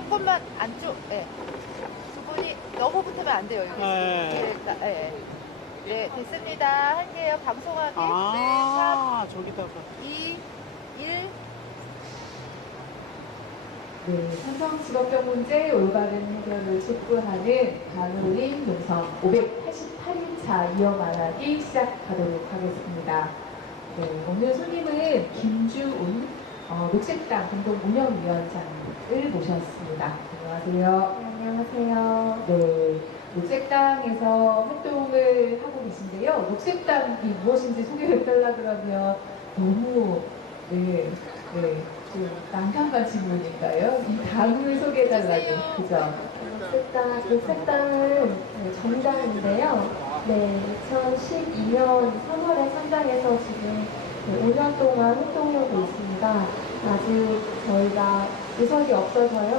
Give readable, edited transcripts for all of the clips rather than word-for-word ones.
조금만 안쪽, 예. 두 분이 너무 붙으면 안 돼요, 여기. 네. 예. 네, 됐습니다. 할게요. 방송하기. 아, 저기다가. 2, 1. 네, 삼성 직업병 문제 올바른 해결을 촉구하는 반올림 농성 588일차 이어 말하기 시작하도록 하겠습니다. 네, 오늘 손님은 김주운 녹색당 공동운영위원장을 모셨습니다. 안녕하세요. 네, 안녕하세요. 네, 녹색당에서 활동을 하고 계신데요. 녹색당이 무엇인지 소개를 해달라 그러면 너무 좀 난감한 질문인가요? 이 당을 소개해달라고, 그죠? 녹색당은 정당인데요. 네, 2012년 3월에 선당에서 지금 5년 동안 활동하고 있습니다. 아직 저희가 의석이 없어서요.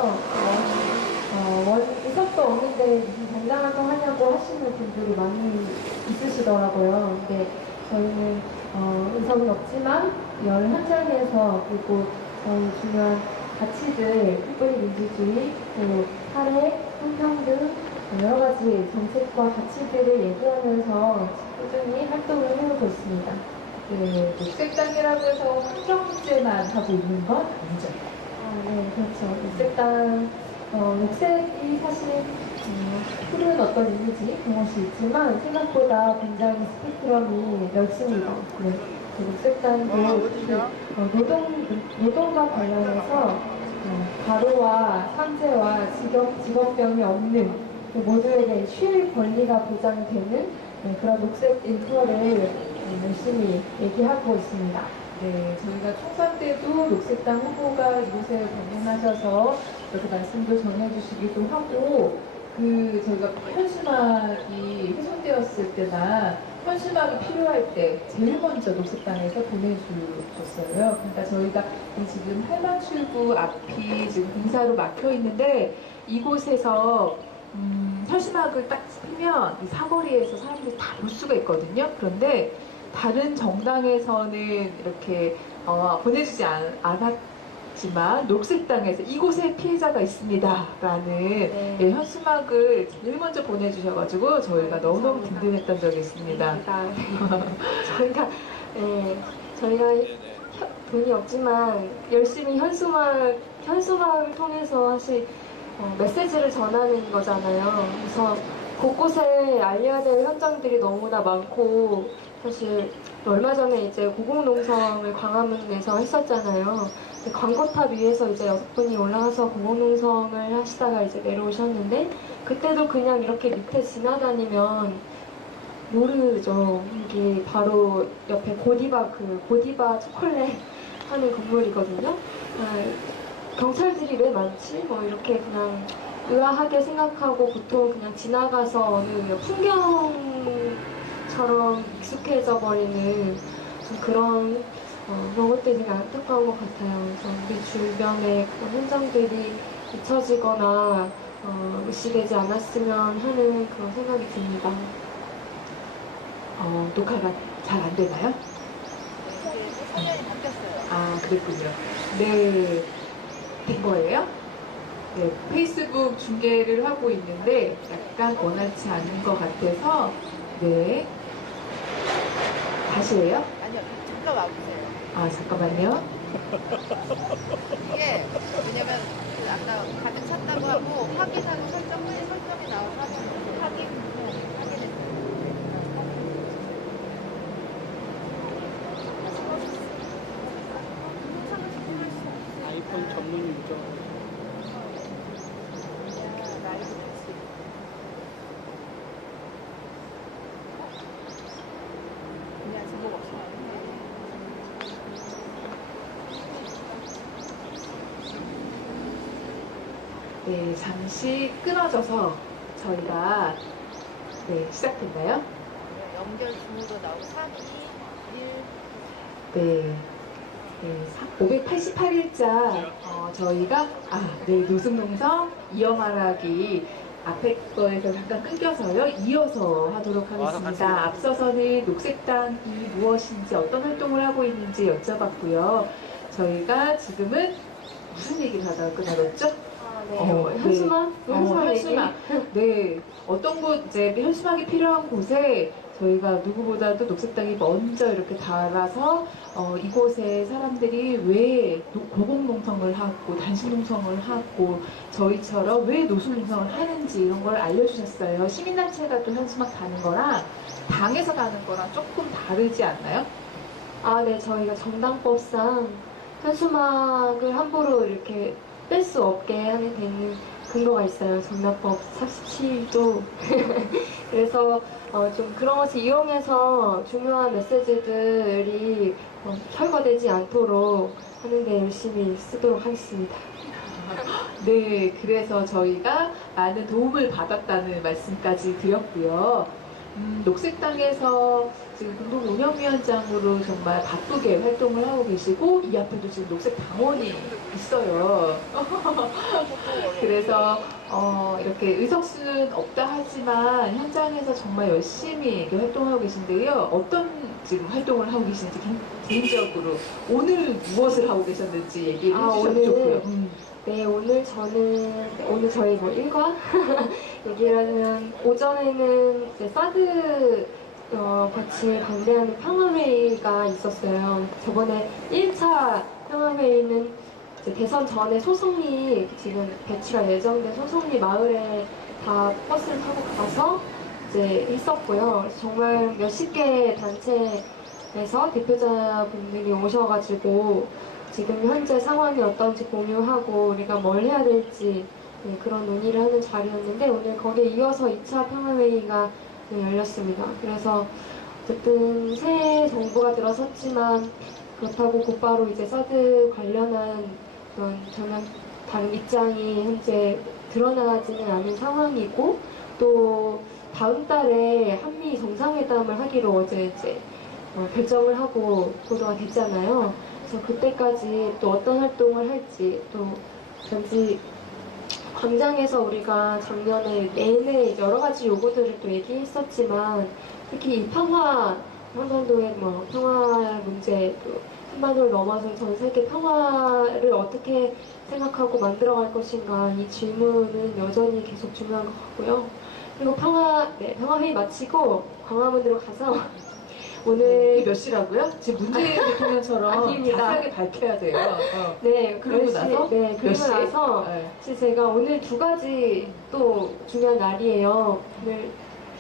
의석도 없는데 무슨 정당 활동하냐고 하시는 분들이 많이 있으시더라고요. 근데 저희는 의석은 없지만 11장에서 그리고 저희 중요한 가치들, 특별히 민주주의, 그리고 사회, 평등, 여러 가지 정책과 가치들을 얘기하면서 꾸준히 활동을 해오고 있습니다. 네, 녹색당이라고 해서 환경 문제만 하고 있는 건 아니죠? 네, 그렇죠. 녹색당, 녹색이 사실 푸른 어떤 이미지 그런 것이 있지만 생각보다 굉장히 스펙트럼이 넓습니다. 네. 녹색당도 노동과 관련해서 과로와 상제와 직업병이 없는 모두에게 쉴 권리가 보장되는 그런 녹색 인프라를 열심히 얘기하고 있습니다. 네, 저희가 총선 때도 녹색당 후보가 이곳에 방문하셔서 이렇게 말씀도 전해주시기도 하고, 저희가 현수막이 훼손되었을 때나 현수막이 필요할 때 제일 먼저 녹색당에서 보내주셨어요. 그러니까 저희가 지금 팔만출구 앞이 지금 공사로 막혀 있는데 이곳에서 현수막을 딱 피면 이 사거리에서 사람들이 다 볼 수가 있거든요. 그런데 다른 정당에서는 이렇게 보내주지 않았지만 녹색당에서 이곳에 피해자가 있습니다 라는 네. 예, 현수막을 제일 먼저 보내주셔가지고 저희가 너무너무 든든했던 적이 있습니다. 저희가 돈이 없지만 열심히 현수막을 통해서 사실 메시지를 전하는 거잖아요. 그래서 곳곳에 알려야 될 현장들이 너무나 많고, 사실 얼마 전에 이제 고공농성을 광화문에서 했었잖아요. 광고탑 위에서 이제 6분이 올라가서 고공농성을 하시다가 이제 내려오셨는데, 그때도 그냥 이렇게 밑에 지나다니면 모르죠. 이게 바로 옆에 고디바 초콜릿 하는 건물이거든요. 경찰들이 왜 많지? 뭐 이렇게 그냥 의아하게 생각하고 보통 그냥 지나가서 어느 풍경처럼 익숙해져 버리는 그런 것들이 되게 안타까운 것 같아요. 그래서 우리 주변에 그런 현장들이 잊혀지거나 무시되지 않았으면 하는 그런 생각이 듭니다. 녹화가 잘 안 되나요? 네, 이제 화면이 바뀌었어요. 아, 그랬군요. 네, 된 거예요? 네, 페이스북 중계를 하고 있는데 약간 원활치 않은 것 같아서 네, 다시 해요? 아니요, 잠깐 와보세요. 아, 잠깐만요. 이게, 왜냐면, 아까 가득 찼다고 하고, 확인하고 설정이 나와서 확인했어요. 아이폰 전문 유저. 라이브 매치. 그냥 제목 없이 나오네. 네, 잠시 끊어져서 저희가 네, 시작됐나요? 연결 중으로 나오고 3, 2, 1. 네. 네, 588일자 저희가 노숙농성 이어 말하기 앞에 거에서 잠깐 끊겨서요. 이어서 하도록 하겠습니다. 앞서서는 녹색당이 무엇인지 어떤 활동을 하고 있는지 여쭤봤고요. 저희가 지금은 무슨 얘기를 하다가 끝나갔죠? 현수막? 현수막. 네. 어떤 곳, 이제 현수막이 필요한 곳에 저희가 누구보다도 녹색당이 먼저 이렇게 달아서 이곳에 사람들이 왜 고공농성을 하고 단식농성을 하고 저희처럼 왜 노숙농성을 하는지 이런 걸 알려주셨어요. 시민단체가 또 현수막 다는 거랑 당에서 다는 거랑 조금 다르지 않나요? 아, 네. 저희가 정당법상 현수막을 함부로 이렇게 뺄 수 없게 하는 되는 근거가 있어요. 정당법 47조. 그래서 좀 그런 것을 이용해서 중요한 메시지들이 철거되지 않도록 하는데 열심히 쓰도록 하겠습니다. 네, 그래서 저희가 많은 도움을 받았다는 말씀까지 드렸고요. 녹색당에서 지금 공동운영위원장으로 정말 바쁘게 활동을 하고 계시고 이 앞에도 지금 녹색당원이 있어요. 그래서 이렇게 의석수는 없다 하지만 현장에서 정말 열심히 이렇게 활동하고 계신데요. 어떤 지금 활동을 하고 계신지 개인적으로 오늘 무엇을 하고 계셨는지 얘기해 주셔도 오늘은 좋고요. 네, 오늘 저희 뭐 일과 얘기를 하면 오전에는 이제 사드 같이 반대하는 평화회의가 있었어요. 저번에 1차 평화회의는 이제 대선 전에 소송리 지금 배치가 예정된 소송리 마을에 다 버스를 타고 가서 이제 있었고요. 그래서 정말 몇십 개 단체에서 대표자분들이 오셔가지고 지금 현재 상황이 어떤지 공유하고 우리가 뭘 해야 될지 그런 논의를 하는 자리였는데 오늘 거기에 이어서 2차 평화회의가 열렸습니다. 그래서 어쨌든 새 정부가 들어섰지만 그렇다고 곧바로 이제 사드 관련한 그런 전혀 다른 입장이 현재 드러나지는 않은 상황이고 또 다음 달에 한미 정상회담을 하기로 어제 이제 결정을 하고 보도가 됐잖아요. 그래서 그때까지 또 어떤 활동을 할지 또 왠지 광장에서 우리가 작년에 내내 여러 가지 요구들을 또 얘기했었지만 특히 이 한반도의 뭐 평화 문제 또 한반도를 넘어서 전 세계 평화를 어떻게 생각하고 만들어갈 것인가 이 질문은 여전히 계속 중요한 것 같고요. 그리고 평화회의 마치고 광화문으로 가서 오늘 이게 몇 시라고요? 지금 문재인 대통령처럼 아닙니다. 자세하게 밝혀야 돼요. 네, 그러고 나서? 네, 몇 그러고 시? 나서 네. 사실 제가 오늘 두 가지 또 중요한 날이에요. 오늘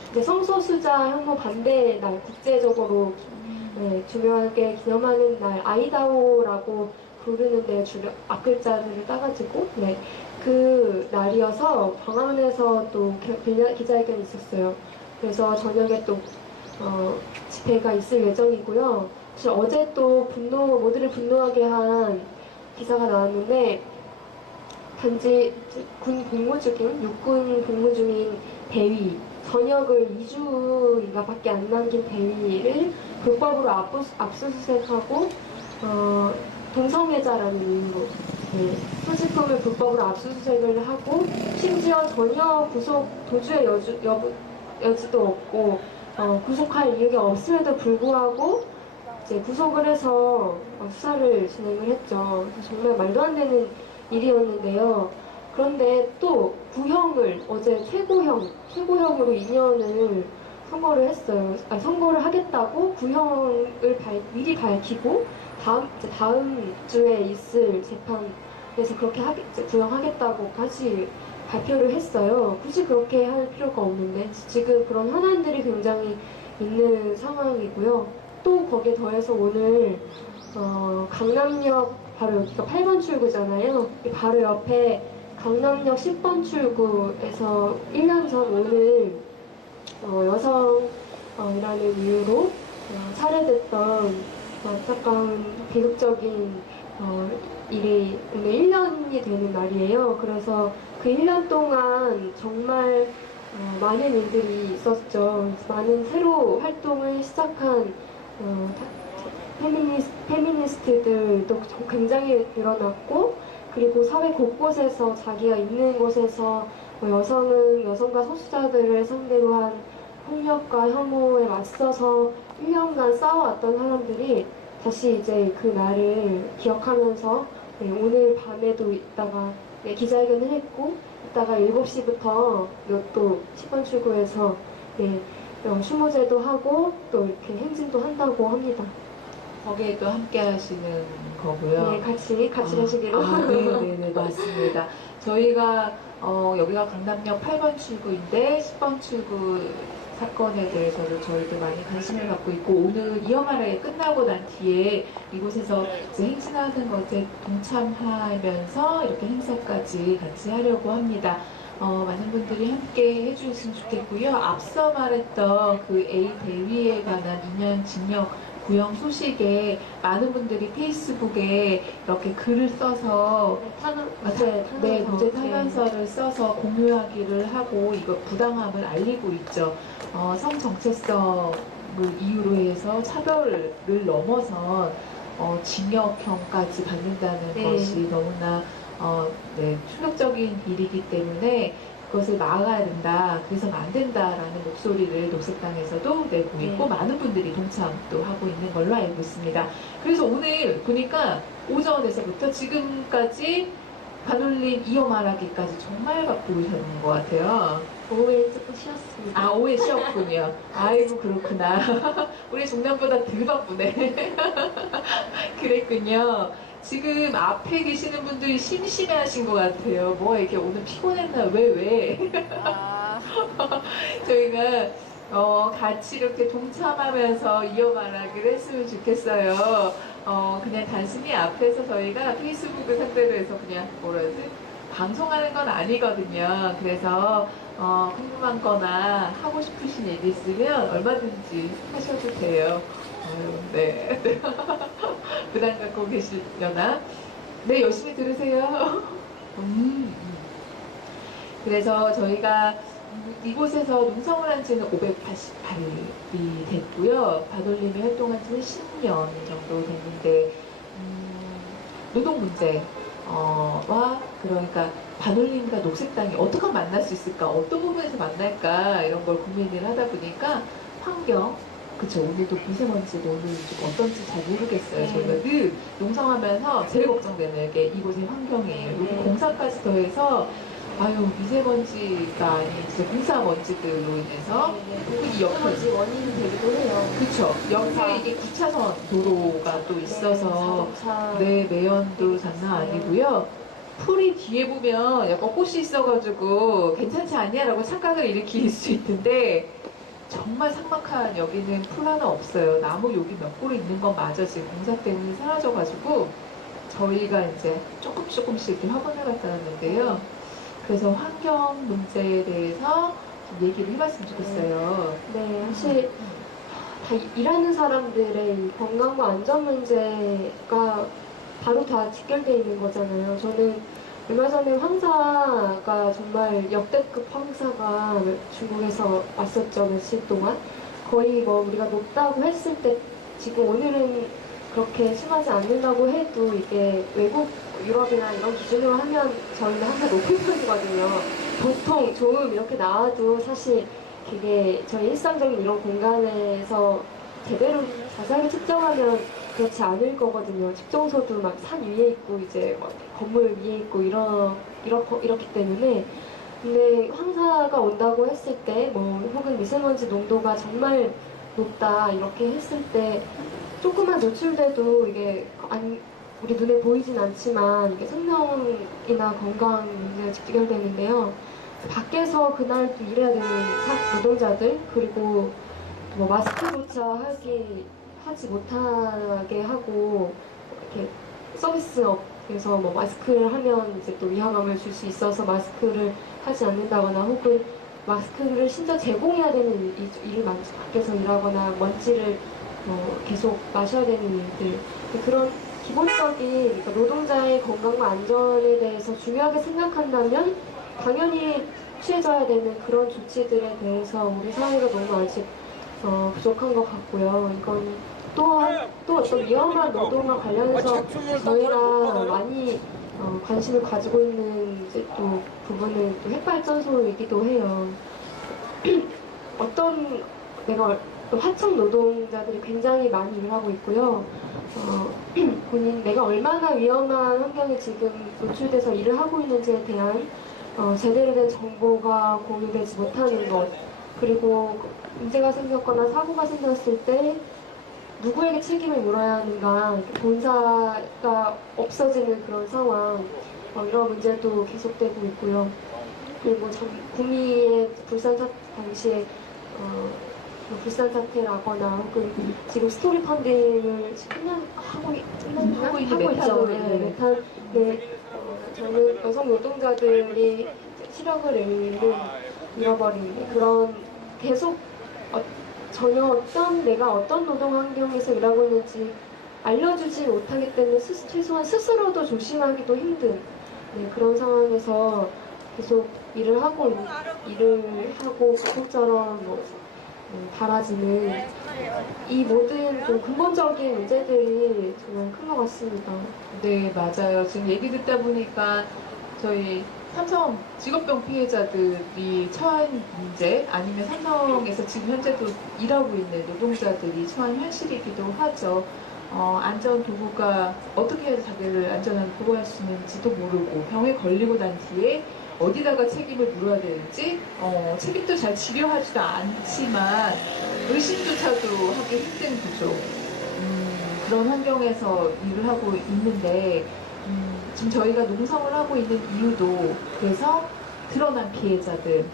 이제 성소수자 혐오 반대 날 국제적으로 중요하게 기념하는 날 아이다오라고 부르는데 앞글자들을 따가지고 그 날이어서 광화문에서 또 기자회견이 있었어요. 그래서 저녁에 또 집회가 있을 예정이고요. 사실 어제 또 모두를 분노하게 한 기사가 나왔는데 단지 육군 복무 중인 대위 전역을 2주인가 밖에 안 남긴 대위를 불법으로 압수수색하고 동성애자라는 이유로 소지품을 불법으로 압수수색을 하고 심지어 전혀 구속 도주의 여지도 없고 구속할 이유가 없음에도 불구하고 이제 구속을 해서 수사를 진행을 했죠. 그래서 정말 말도 안 되는 일이었는데요. 그런데 또 구형을 어제 최고형으로 2년을 선고를 했어요. 선고를 하겠다고 구형을 미리 밝히고 다음 주에 있을 재판에서 그렇게 구형하겠다고까지 발표를 했어요. 굳이 그렇게 할 필요가 없는데 지금 그런 현안들이 굉장히 있는 상황이고요. 또 거기에 더해서 오늘 강남역 바로 여기가 8번 출구잖아요. 바로 옆에 강남역 10번 출구에서 1년 전 오늘 여성이라는 이유로 살해됐던 안타까운 비극적인 일이 오늘 1년이 되는 날이에요. 그래서 그 1년 동안 정말 많은 일들이 있었죠. 많은 새로 활동을 시작한 페미니스트들도 굉장히 늘어났고 그리고 사회 곳곳에서 자기가 있는 곳에서 여성과 소수자들을 상대로 한 폭력과 혐오에 맞서서 1년간 싸워왔던 사람들이 다시 이제 그 날을 기억하면서 오늘 밤에도 있다가 네, 기자회견을 했고 이따가 7시부터 또 10번 출구에서 네, 추모제도 하고 또 이렇게 행진도 한다고 합니다. 거기에 또 함께 하시는 거고요. 네, 같이 가시기로. 네네네, 맞습니다. 저희가, 여기가 강남역 8번 출구인데, 10번 출구 사건에 대해서도 저희도 많이 관심을 갖고 있고, 오늘 이어말에 끝나고 난 뒤에 이곳에서 이제 행진하는 것에 동참하면서 이렇게 행사까지 같이 하려고 합니다. 많은 분들이 함께 해주셨으면 좋겠고요. 앞서 말했던 그 A 대위에 관한 2년 징역 구형 소식에 많은 분들이 페이스북에 이렇게 글을 써서 무죄 탄원서를 써서 공유하기를 하고 이거 부당함을 알리고 있죠. 성정체성을 이유로 해서 차별을 넘어선 징역형까지 받는다는 네. 것이 너무나 충격적인 일이기 때문에 그것을 막아야 된다. 그래서는 안 된다라는 목소리를 녹색당에서도 내고 있고 많은 분들이 동참도 하고 있는 걸로 알고 있습니다. 그래서 오늘 보니까 오전에서부터 지금까지 반올림 이어 말하기까지 정말 바쁘셨는 것 같아요. 오후에 조금 쉬었습니다. 아, 오후에 쉬었군요. 아이고, 그렇구나. 우리 종남보다 덜 바쁘네. 그랬군요. 지금 앞에 계시는 분들이 심심해 하신 것 같아요. 뭐 이렇게 오늘 피곤했나? 왜? 아, 저희가 같이 이렇게 동참하면서 이어 말하기를 했으면 좋겠어요. 그냥 단순히 앞에서 저희가 페이스북을 상대로 해서 그냥 뭐라지? 방송하는 건 아니거든요. 그래서 궁금한 거나 하고 싶으신 얘기 있으면 얼마든지 하셔도 돼요. 네. 부담 갖고 계시려나? 네, 열심히 들으세요. 그래서 저희가 이곳에서 농성을 한 지는 588일이 됐고요. 반올림이 활동한 지는 10년 정도 됐는데, 노동 문제와 그러니까 반올림과 녹색당이 어떻게 만날 수 있을까? 어떤 부분에서 만날까? 이런 걸 고민을 하다 보니까 환경, 그쵸. 오늘도 미세먼지도 오늘 좀 어떤지 잘 모르겠어요. 저희가 늘 농성하면서 제일 걱정되는 게 이곳의 환경이에요. 여기 공사까지 더해서 아유 미세먼지가 아닌 진짜 공사먼지들로 인해서 이 옆에 원인이 되기도 해요. 그쵸. 옆에 이게 9차선 도로가 또 있어서 네 매연도 장난 아니고요. 풀이 뒤에 보면 약간 꽃이 있어가지고 괜찮지 않냐라고 착각을 일으킬 수 있는데 정말 삭막한 여기는 풀 하나 없어요. 나무 여기 몇 그루 있는 건 맞아. 지금 공사 때문에 사라져가지고 저희가 이제 조금씩 이렇게 화분을 갖다 놨는데요. 그래서 환경 문제에 대해서 좀 얘기를 해봤으면 좋겠어요. 네, 사실 다 일하는 사람들의 건강과 안전 문제가 바로 다 직결되어 있는 거잖아요. 저는 얼마 전에 황사가 정말 역대급 황사가 중국에서 왔었죠. 며칠 동안. 거의 뭐 우리가 높다고 했을 때 지금 오늘은 그렇게 심하지 않는다고 해도 이게 외국 유럽이나 이런 기준으로 하면 저희는 항상 높은 편이거든요. 보통 조음 이렇게 나와도 사실 그게 저희 일상적인 이런 공간에서 제대로 자세하게 측정하면 그렇지 않을 거거든요. 측정소도 막 산 위에 있고 이제 막 건물 위에 있고 이렇기 때문에 근데 황사가 온다고 했을 때 뭐 혹은 미세먼지 농도가 정말 높다 이렇게 했을 때 조금만 노출돼도 이게 우리 눈에 보이진 않지만 이게 생명이나 건강 문제가 직결되는데요. 밖에서 그날 또 일해야 되는 노동자들 그리고 뭐 마스크조차 하지 못하게 하고 이렇게 서비스업에서 뭐 마스크를 하면 이제 또 위험함을 줄 수 있어서 마스크를 하지 않는다거나 혹은 마스크를 심지어 제공해야 되는 일을 밖에서 일하거나 먼지를 계속 마셔야 되는 일들 그런 기본적인 그러니까 노동자의 건강과 안전에 대해서 중요하게 생각한다면 당연히 취해져야 되는 그런 조치들에 대해서 우리 사회가 너무 아직 부족한 것 같고요. 이건 또 어떤 위험한 노동과 관련해서 저희가 많이 관심을 가지고 있는 이제 또 부분은 또 핵발전소이기도 해요. 또 하청 노동자들이 굉장히 많이 일하고 있고요. 내가 얼마나 위험한 환경에 지금 노출돼서 일을 하고 있는지에 대한 제대로 된 정보가 공유되지 못하는 것, 그리고 문제가 생겼거나 사고가 생겼을 때 누구에게 책임을 물어야 하는가, 본사가 없어지는 그런 상황, 이런 문제도 계속되고 있고요. 그리고 구미의 당시에 불산 사태라거나 혹은 지금 스토리 펀딩을 끝난 하고 있죠. 메탄을. 메탄, 저는 여성 노동자들이 시력을 잃어버린 그런 계속 전혀 내가 어떤 노동 환경에서 일하고 있는지 알려주지 못하기 때문에 최소한 스스로도 조심하기도 힘든 그런 상황에서 계속 일을 하고 가족처럼 달아지는 이 모든 좀 근본적인 문제들이 정말 큰 것 같습니다. 네, 맞아요. 지금 얘기 듣다 보니까 저희 삼성 직업병 피해자들이 처한 문제, 아니면 삼성에서 지금 현재도 일하고 있는 노동자들이 처한 현실이기도 하죠. 안전 도구가 어떻게 해서 자기를 안전하게 보호할 수 있는지도 모르고, 병에 걸리고 난 뒤에 어디다가 책임을 물어야 되는지, 책임도 잘 지려하지도 않지만 의심조차도 하기 힘든 구조. 그런 환경에서 일을 하고 있는데, 지금 저희가 농성을 하고 있는 이유도 그래서 드러난 피해자들,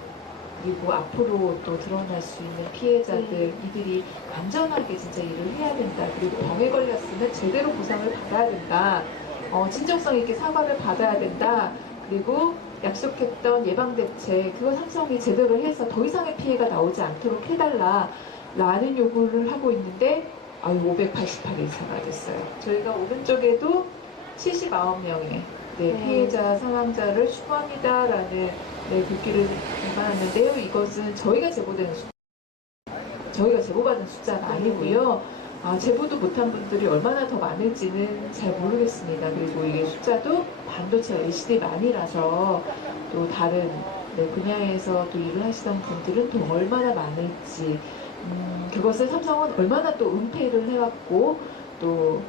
그리고 앞으로 또 드러날 수 있는 피해자들, 이들이 안전하게 진짜 일을 해야 된다. 그리고 병에 걸렸으면 제대로 보상을 받아야 된다. 진정성 있게 사과를 받아야 된다. 그리고 약속했던 예방대책, 그거 삼성이 제대로 해서 더 이상의 피해가 나오지 않도록 해달라 라는 요구를 하고 있는데 588일차가 됐어요. 저희가 오른쪽에도 79명의 피해자, 사망자를 추모합니다라는 글귀를 담아놨는데요. 이것은 저희가 제보받은 숫자가 아니고요. 제보도 못한 분들이 얼마나 더 많을지는 잘 모르겠습니다. 그리고 이게 숫자도 반도체 LCD만이라서 또 다른 분야에서 또 일을 하시던 분들은 또 얼마나 많을지, 그것을 삼성은 얼마나 또 은폐를 해왔고 또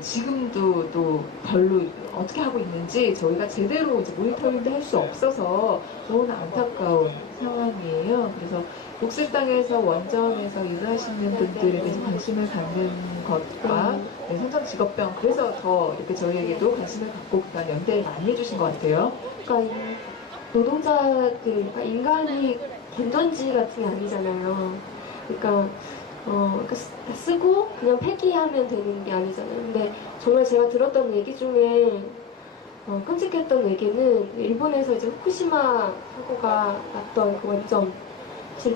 지금도 또 별로 어떻게 하고 있는지 저희가 제대로 이제 모니터링도 할 수 없어서 너무나 안타까운 상황이에요. 그래서 녹색당에서 원점에서 일을 하시는 분들에 대해서 관심을 갖는 것과 삼성 직업병, 그래서 더 이렇게 저희에게도 관심을 갖고 그다음 연대를 많이 해주신 것 같아요. 그러니까 이 노동자들, 인간이 건전지 같은 게 아니잖아요. 그러니까 쓰고 그냥 폐기하면 되는 게 아니잖아요. 근데 정말 제가 들었던 얘기 중에 끔찍했던 얘기는, 일본에서 이제 후쿠시마 사고가 났던 그 원점, 지금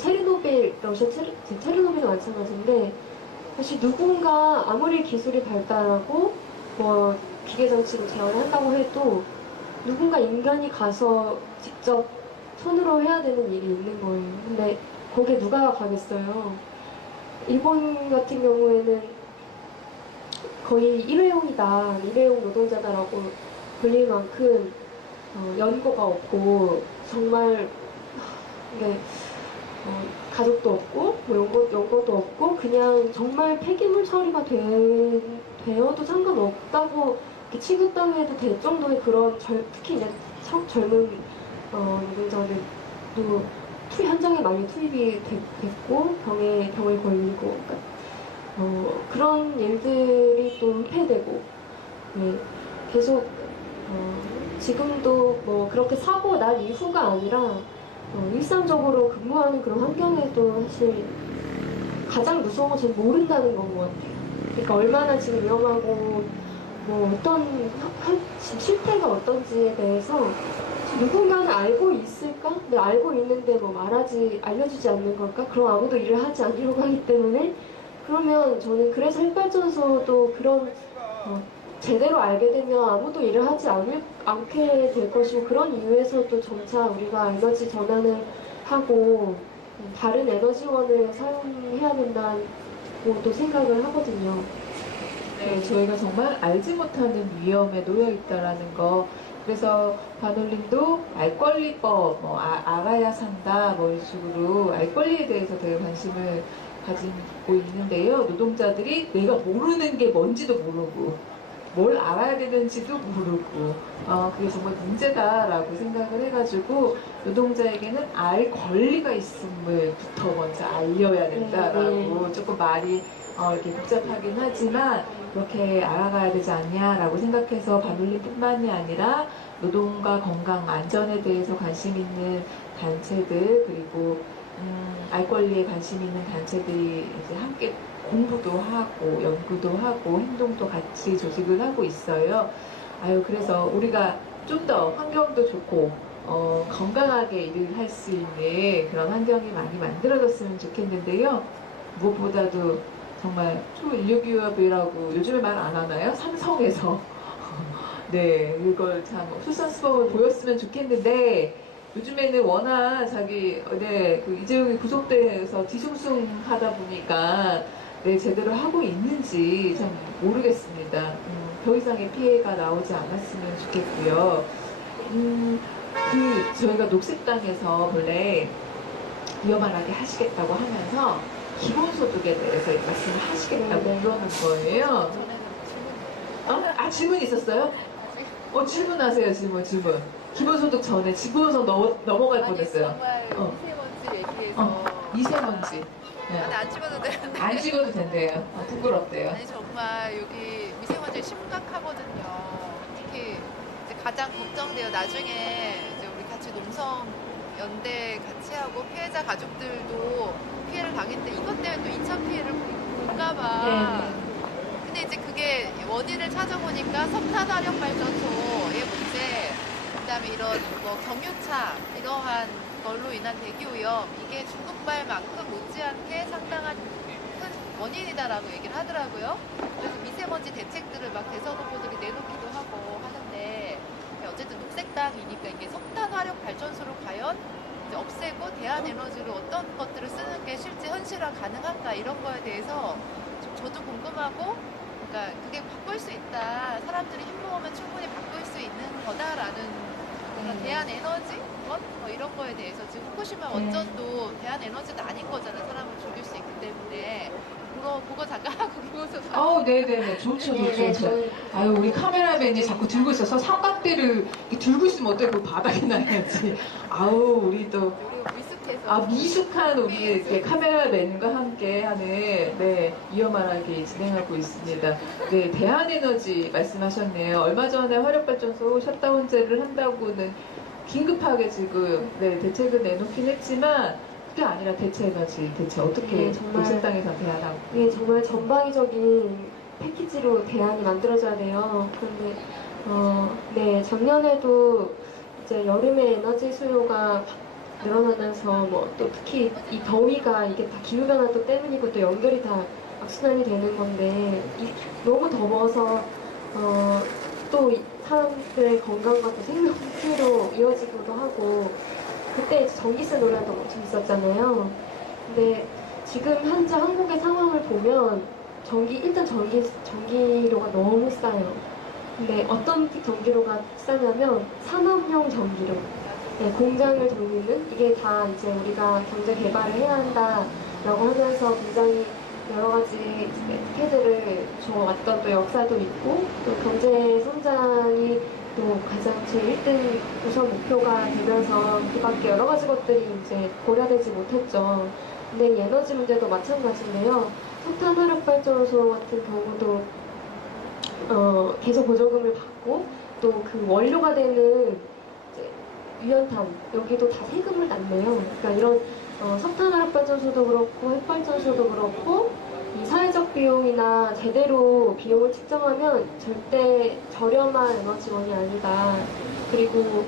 러시아 체르노빌도 마찬가지인데, 사실 누군가 아무리 기술이 발달하고 기계장치로 제어를 한다고 해도 누군가 인간이 가서 직접 손으로 해야 되는 일이 있는 거예요. 근데 거기에 누가 가겠어요? 일본 같은 경우에는 거의 일회용 노동자다라고 불릴 만큼 연고가 없고, 정말 이게 가족도 없고 연고도 없고, 그냥 정말 폐기물 처리가 되어도 상관없다고 이렇게 취급당해도 될 정도의 그런 특히 이제 젊은 노동자들도 현장에 많이 투입이 됐고 병에 걸리고, 그러니까 그런 일들이 또 은폐되고, 계속 지금도 그렇게 사고 난 이후가 아니라 일상적으로 근무하는 그런 환경에도 사실 가장 무서운 건 저는 모른다는 건 것 같아요. 그러니까 얼마나 지금 위험하고 어떤 실태가 어떤지에 대해서 누군가는 알고 있을까? 근데 알고 있는데 알려주지 않는 걸까? 그럼 아무도 일을 하지 않으려고 하기 때문에, 그러면 저는 그래서 햇발전소도 그런 제대로 알게 되면 아무도 일을 하지 않게 될 것이고, 그런 이유에서도 점차 우리가 에너지 전환을 하고 다른 에너지원을 사용해야 된다고 생각을 하거든요. 저희가 정말 알지 못하는 위험에 놓여 있다라는 거. 그래서 반올림도 알 권리법, 알아야 산다, 이런 식으로 알 권리에 대해서 되게 관심을 가지고 있는데요. 노동자들이 내가 모르는 게 뭔지도 모르고, 뭘 알아야 되는지도 모르고 그게 정말 문제다라고 생각을 해가지고 노동자에게는 알 권리가 있음을부터 먼저 알려야 된다라고 조금 말이 이렇게 복잡하긴 하지만 그렇게 알아가야 되지 않냐라고 생각해서 반올림뿐만이 아니라 노동과 건강 안전에 대해서 관심 있는 단체들 그리고 알 권리에 관심 있는 단체들이 이제 함께 공부도 하고 연구도 하고 행동도 같이 조직을 하고 있어요. 그래서 우리가 좀 더 환경도 좋고 건강하게 일을 할 수 있는 그런 환경이 많이 만들어졌으면 좋겠는데요. 무엇보다도 정말 초인류기업이라고 요즘에 말 안 하나요? 삼성에서 네 이걸 참 솔선수범을 보였으면 좋겠는데 요즘에는 워낙 그 이재용이 구속돼서 뒤숭숭하다 보니까 제대로 하고 있는지 참 모르겠습니다. 더 이상의 피해가 나오지 않았으면 좋겠고요. 저희가 녹색당에서 본래 위험하게 하시겠다고 하면서 기본소득에 대해서 말씀을 하시겠다고 그러는 거예요. 질문 있었어요? 질문하세요, 질문. 기본소득 전에 기본소득 넘어갈 뻔했어요. 정말 미세먼지 얘기해서 미세먼지. 네. 아니 안 찍어도 되는데. 안 찍어도 된대요. 부끄럽대요. 아니 정말 여기 미세먼지 심각하거든요. 특히 이제 가장 걱정돼요. 나중에 이제 우리 같이 농성 연대 같이 하고 피해자 가족들도 피해를 당했는데 이것 때문에 또 2차 피해를 볼까봐. 근데 이제 그게 원인을 찾아보니까 석탄 화력 발전소의 문제, 그다음에 이런 뭐 경유차 이러한 걸로 인한 대기오염 이게 중국발만큼 못지않게 상당한 큰 원인이다라고 얘기를 하더라고요. 그래서 미세먼지 대책들을 막 대선 후보들이 내놓기도 하고 하는데 어쨌든 녹색당이니까 이게 석탄 화력 발전소를 과연 이제 없애고 대한에너지로 어떤 것들을 쓰는 게 실제 현실화 가능한가 이런 거에 대해서 좀 저도 궁금하고 그러니까 그게 바꿀 수 있다. 사람들이 힘 모으면 충분히 바꿀 수 있는 거다라는 그런 대한에너지 뭐 이런 거에 대해서 지금 후쿠시마 원전도 대한에너지는 아닌 거잖아요. 사람을 죽일 수 있기 때문에 그거 잠깐 하고 기본소득. 네네네. 좋죠. 우리 카메라맨이 자꾸 들고 있어서 삼각대를 이렇게 들고 있으면 어때? 그 바닥에 놔야지. 우리 또. 미숙한 우리 이렇게 카메라맨과 함께 하는 위험하게 진행하고 있습니다. 대한에너지 말씀하셨네요. 얼마 전에 화력발전소 셧다운제를 한다고는 긴급하게 지금 대책을 내놓긴 했지만 그게 아니라 대체 어떻게 녹색당에서 대안하고 정말 전방위적인 패키지로 대안이 만들어져야 돼요. 그런데 작년에도 이제 여름에 에너지 수요가 늘어나면서 또 특히 이 더위가 이게 다 기후변화 또 때문이고 또 연결이 다 악순환이 되는 건데 너무 더워서 또 사람들의 건강과 또 생명 피해로 이어지기도 하고 그때 전기세 논란도 엄청 있었잖아요. 근데 지금 현재 한국의 상황을 보면 전기료가 너무 싸요. 근데 어떤 전기료가 싸냐면 산업용 전기료. 공장을 돌리는 이게 다 이제 우리가 경제 개발을 해야 한다라고 하면서 굉장히 여러 가지 패드를 줘왔던 또 역사도 있고 또 경제 성장이 또 가장 제 1등 우선 목표가 되면서 그 밖에 여러 가지 것들이 이제 고려되지 못했죠. 근데 이 에너지 문제도 마찬가지인데요. 석탄 화력발전소 같은 경우도 계속 보조금을 받고 또 그 원료가 되는 유연탄 여기도 다 세금을 납네요. 그러니까 이런 석탄 화력발전소도 그렇고 핵발전소도 그렇고 이 사회적 비용이나 제대로 비용을 측정하면 절대 저렴한 에너지원이 아니다. 그리고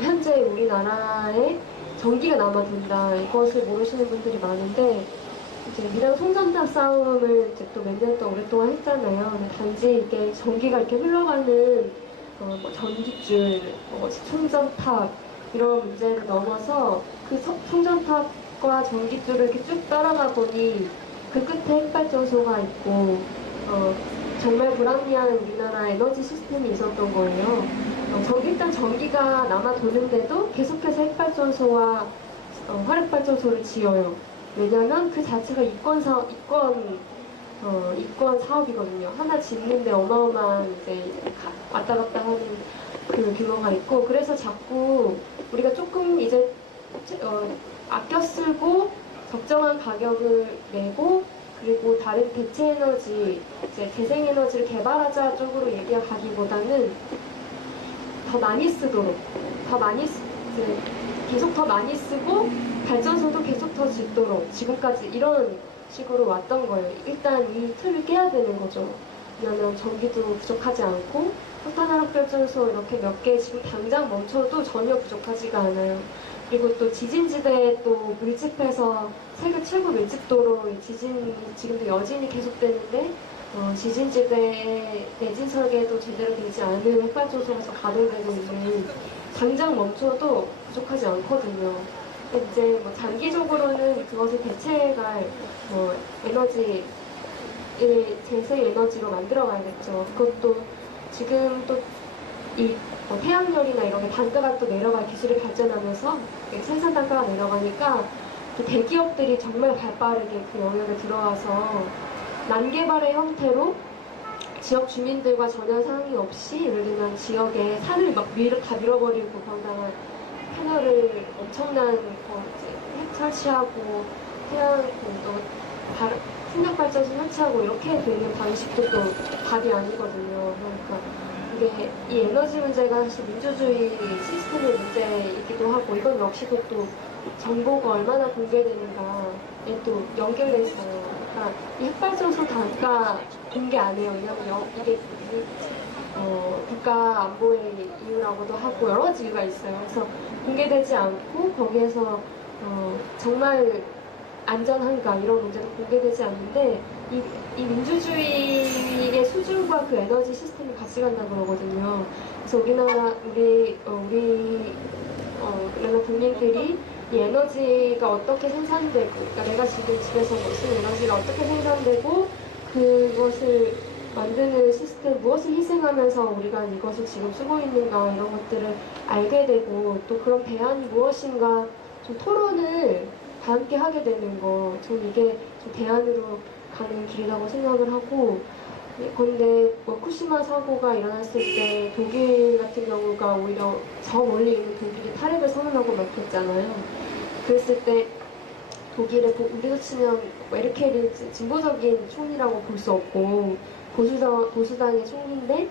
현재 우리나라에 전기가 남아돈다. 이것을 모르시는 분들이 많은데 이제 미량 송전탑 싸움을 이제 또 몇 년 동안 오랫동안 했잖아요. 근데 단지 이게 전기가 이렇게 흘러가는 전기줄, 송전탑 이런 문제를 넘어서 그 송전탑과 전기줄을 이렇게 쭉 따라가 보니 그 끝에 핵발전소가 있고 정말 불합리한 우리나라 에너지 시스템이 있었던 거예요. 일단 전기가 남아 도는데도 계속해서 핵발전소와 화력발전소를 지어요. 왜냐하면 그 자체가 이권 이권 사업이거든요. 하나 짓는데 어마어마한 이제 왔다 갔다 하는 그 규모가 있고, 그래서 자꾸 우리가 조금 이제 아껴 쓰고 적정한 가격을 내고, 그리고 다른 대체 에너지, 이제 재생 에너지를 개발하자 쪽으로 얘기하기보다는 더 많이 쓰도록, 이제 계속 더 많이 쓰고 발전소도 계속 더 짓도록 지금까지 이런 식으로 왔던 거예요. 일단 이 틀을 깨야 되는 거죠. 왜냐면 전기도 부족하지 않고 석탄화력발전소 이렇게 몇 개 지금 당장 멈춰도 전혀 부족하지가 않아요. 그리고 또 지진지대에 또 밀집해서 세계 최고 밀집도로 지진이 지금도 여진이 계속되는데 지진지대에 내진 설계도 제대로 되지 않은 핵발전소에서 가동되고 있는 당장 멈춰도 부족하지 않거든요. 근데 이제 뭐 장기적으로는 그것을 대체할 에너지 재생 에너지로 만들어가야겠죠. 그것도 지금 또 이 태양열이나 이런 게 단가가 또 내려갈 기술이 발전하면서 생산 단가가 내려가니까 또 대기업들이 정말 발빠르게 그 영역에 들어와서 난개발의 형태로 지역 주민들과 전혀 상의 없이, 예를 들면 지역에 산을 막 다 밀어버리고 거기다가 패널을 엄청난 핵 설치하고 태양도 풍력발전소 설치하고 이렇게 되는 방식도 또 답이 아니거든요. 그러니까 이게 이 에너지 문제가 사실 민주주의 시스템의 문제이기도 하고, 이건 역시도 또 정보가 얼마나 공개되는가에 또 연결돼 있어요. 그러니까 이 핵발전소 단가 공개 안 해요. 왜냐면 이게 국가 안보의 이유라고도 하고 여러 가지 이유가 있어요. 그래서 공개되지 않고 거기에서 정말 안전한가 이런 문제도 공개되지 않는데, 이 민주주의의 수준과 그 에너지 시스템이 같이 간다고 그러거든요. 그래서 우리나라 국민들이 이 에너지가 어떻게 생산되고, 그러니까 내가 지금 집에서 쓰는 에너지가 어떻게 생산되고 그것을 만드는 시스템, 무엇을 희생하면서 우리가 이것을 지금 쓰고 있는가 이런 것들을 알게 되고, 또 그런 대안이 무엇인가 좀 토론을 다 함께 하게 되는 거, 전 이게 좀 대안으로 가는 길이라고 생각을 하고, 그런데 후쿠시마 사고가 일어났을 때 독일 같은 경우가 오히려 저 멀리 있는 독일이 탈핵을 선언하고 막혔잖아요. 그랬을 때 독일의 우리로 치면 메르켈이 진보적인 총리라고 볼 수 없고 보수당의 총리인데,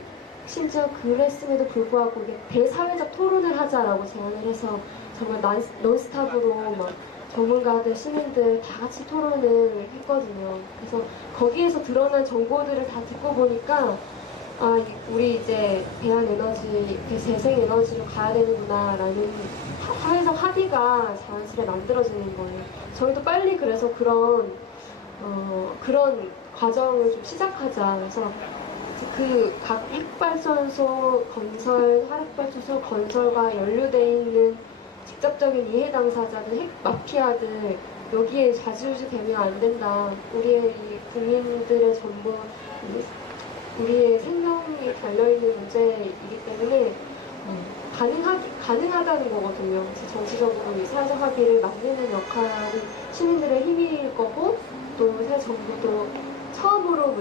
심지어 그랬음에도 불구하고 이게 대사회적 토론을 하자라고 제안을 해서 정말 논스탑으로 막 전문가들, 시민들 다 같이 토론을 했거든요. 그래서 거기에서 드러난 정보들을 다 듣고 보니까 우리 이제 대한 에너지, 재생 에너지로 가야 되는구나라는 사회적 합의가 자연스레 만들어지는 거예요. 저희도 빨리 그래서 그런 과정을 좀 시작하자. 그래서 그 각 핵발전소 건설, 화력발전소 건설과 연루돼 있는 직접적인 이해 당사자들, 핵 마피아들, 여기에 좌지우지 되면 안 된다. 우리의 이 국민들의 전부, 우리의 생명이 달려있는 문제이기 때문에 가능하다는 거거든요. 그래서 정치적으로 이 사회적 합의를 만드는 역할이 시민들의 힘일 거고, 또 새 정부도 처음으로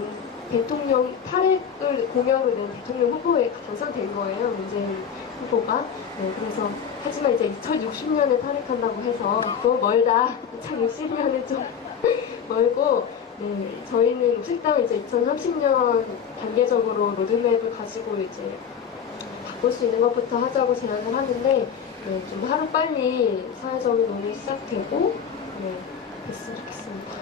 대통령 탈핵을 공약을 낸 대통령 후보에 당선된 거예요. 문재인 후보가. 네, 그래서 하지만 이제 2060년에 탈핵한다고 해서 너무 멀다. 2060년은 좀 멀고, 네, 저희는 녹색당은 이제 2030년 단계적으로 로드맵을 가지고 이제 바꿀 수 있는 것부터 하자고 제안을 하는데, 네, 좀 하루빨리 사회적인 논의가 시작되고, 네, 됐으면 좋겠습니다.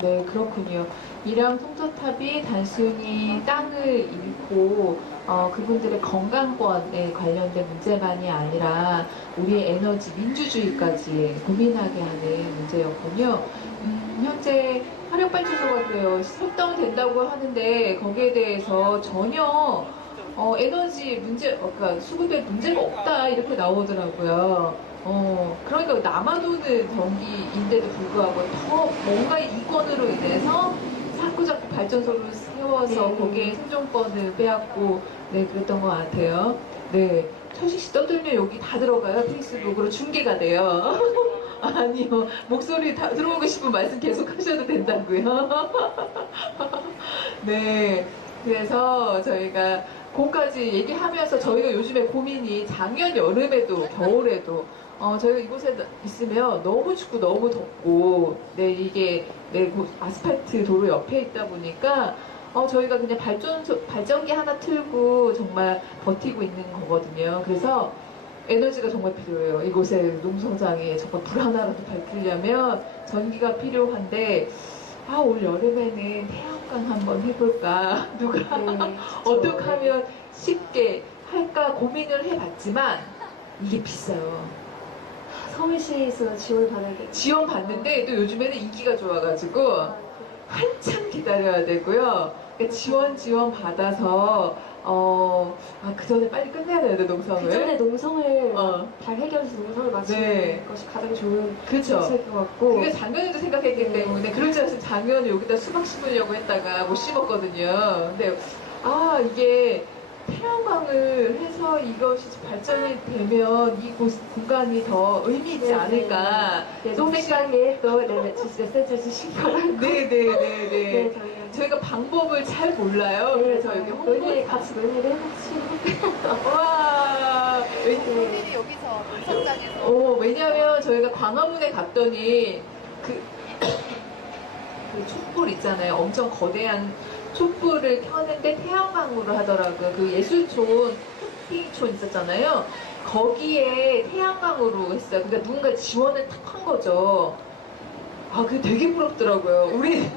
네, 그렇군요. 밀양 통솔탑이 단순히 땅을 잃고 그분들의 건강권에 관련된 문제만이 아니라 우리의 에너지 민주주의까지 고민하게 하는 문제였군요. 현재 화력발전소가 그래요. 설정된다고 하는데 거기에 대해서 전혀 에너지 문제, 그러니까 수급에 문제가 없다 이렇게 나오더라고요. 그러니까 남아도는 경기인데도 불구하고 더 뭔가 이권으로 인해서 자꾸 발전소를 세워서 거기에 생존권을 빼앗고, 네, 그랬던 것 같아요. 네, 천식 씨 떠들면 여기 다 들어가요. 페이스북으로 중계가 돼요. 아니요. 목소리 다 들어오고 싶은 말씀 계속 하셔도 된다고요. 네. 그래서 저희가 그까지 얘기하면서 저희가 요즘에 고민이 작년 여름에도 겨울에도 저희가 이곳에 있으면 너무 춥고 너무 덥고 네 이게 네 아스팔트 도로 옆에 있다 보니까 저희가 그냥 발전기 하나 틀고 정말 버티고 있는 거거든요. 그래서 에너지가 정말 필요해요. 이곳에 농성장에 정말 불 하나라도 밝히려면 전기가 필요한데 올 여름에는 태양광 한번 해볼까 누가 어떻게 하면 쉽게 할까 고민을 해봤지만 이게 비싸요. 서울시에서 지원 받아야겠죠. 지원 받는데 또 요즘에는 인기가 좋아가지고 한참 기다려야 되고요. 그러니까 지원 받아서 그 전에 빨리 끝내야 되는데 농성을. 그 전에 농성을 어. 잘 해결해서 농성을 마치는 네. 것이 가장 좋은 그쵸. 정책인 것 같고. 그게 작년에도 생각했기 네. 때문에 그럴 줄 알았으면 작년에 여기다 수박 심으려고 했다가 못 심었거든요. 근데 이게 태양광을 해서 이것이 발전이 되면 이 공간이 더 의미 있지 네, 않을까. 네, 녹색당에 또 메시지 주신 거라고. 네네네네. 네, 저희가 저희가 방법을 잘 몰라요. 네, 그래서 여기 홍보 같이 논의를 해보시고. 와. 본인이 여기서 농성장에서 왜냐면 저희가 광화문에 갔더니 그 촛불 있잖아요. 엄청 거대한 촛불을 켜는데 태양광으로 하더라고요. 그 예술촌, 촌 있었잖아요. 거기에 태양광으로 했어요. 그러니까 누군가 지원을 탁 한 거죠. 그게 되게 부럽더라고요. 우리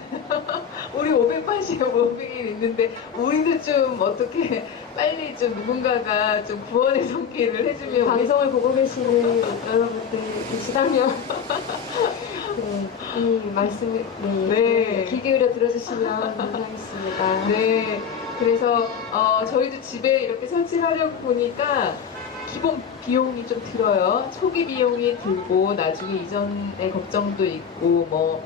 580, 500일 있는데 우리도 좀 어떻게 빨리 좀 누군가가 좀 구원의 손길을 해주면 우리 방송을 보고 계시는 여러분들 계시다면 네, 이 말씀을 네. 귀 기울여 들어주시면 감사하겠습니다. 네, 그래서 저희도 집에 이렇게 설치를 하려고 보니까 기본 비용이 좀 들어요. 초기 비용이 들고 나중에 이전의 걱정도 있고 뭐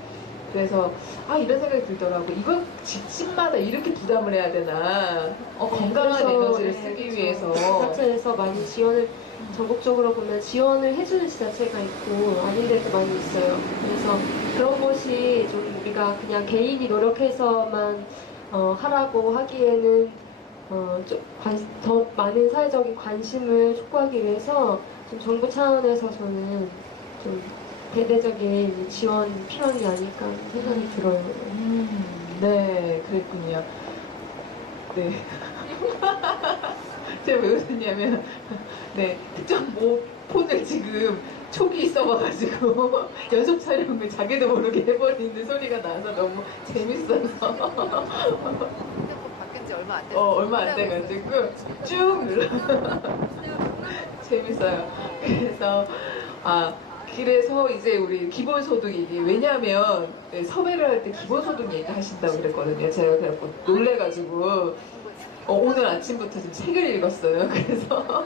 그래서 이런 생각이 들더라고. 이건 집집마다 이렇게 부담을 해야 되나? 건강한 그래서, 에너지를 네, 쓰기 그렇죠. 위해서. 지자체에서 많이 지원을 전국적으로 보면 지원을 해주는 지자체가 있고 아닌 데도 많이 있어요. 그래서 그런 것이 좀 우리가 그냥 개인이 노력해서만 하라고 하기에는 더 많은 사회적인 관심을 촉구하기 위해서 좀 정부 차원에서 저는 좀 대대적인 지원 필요한 게 아닐까 하는 생각이 들어요. 네, 그랬군요. 네. 제가 왜 웃었냐면, 네, 특정 폰을 지금 촉이 있어봐가지고 연속 촬영을 자기도 모르게 해버리는 소리가 나서 너무 재밌어서. 핸드폰 바뀐 지 얼마 안 됐어요. 얼마 안 돼가지고 쭉 눌러. 재밌어요. 그래서 이제 우리 기본소득 얘기. 왜냐면 섭외를 할 때 기본소득 얘기 하신다고 그랬거든요. 제가 그래갖고 놀래가지고 오늘 아침부터 지금 책을 읽었어요. 그래서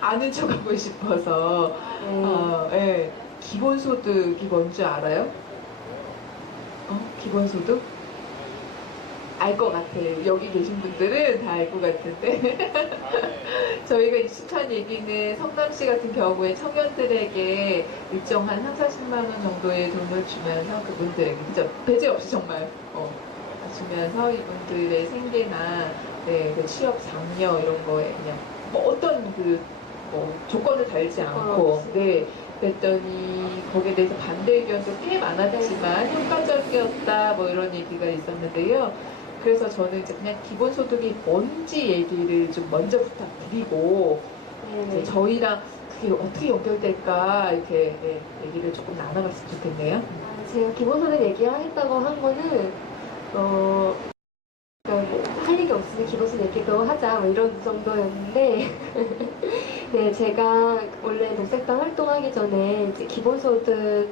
아는 척하고 싶어서 예. 기본소득이 뭔지 알아요? 기본소득? 알 것 같아요. 여기 계신 분들은 다 알 것 같은데 저희가 익숙한 얘기는 성남시 같은 경우에 청년들에게 일정한 30-40만 원 정도의 돈을 주면서 그분들에게 그죠? 배제 없이 정말 주면서 이분들의 생계나 그 취업 장려 이런 거에 그냥 어떤 조건을 달지 않고 그랬더니 거기에 대해서 반대 의견도 꽤 많았지만 효과적이었다 이런 얘기가 있었는데요. 그래서 저는 이제 그냥 기본소득이 뭔지 얘기를 좀 먼저 부탁드리고 이제 저희랑 그게 어떻게 연결될까 이렇게 얘기를 조금 나눠봤으면 좋겠네요. 제가 기본소득 얘기하겠다고 한 거는 그러니까 할 얘기 없으니 기본소득 얘기도 하자 이런 정도였는데 네, 제가 원래 녹색당 활동하기 전에 이제 기본소득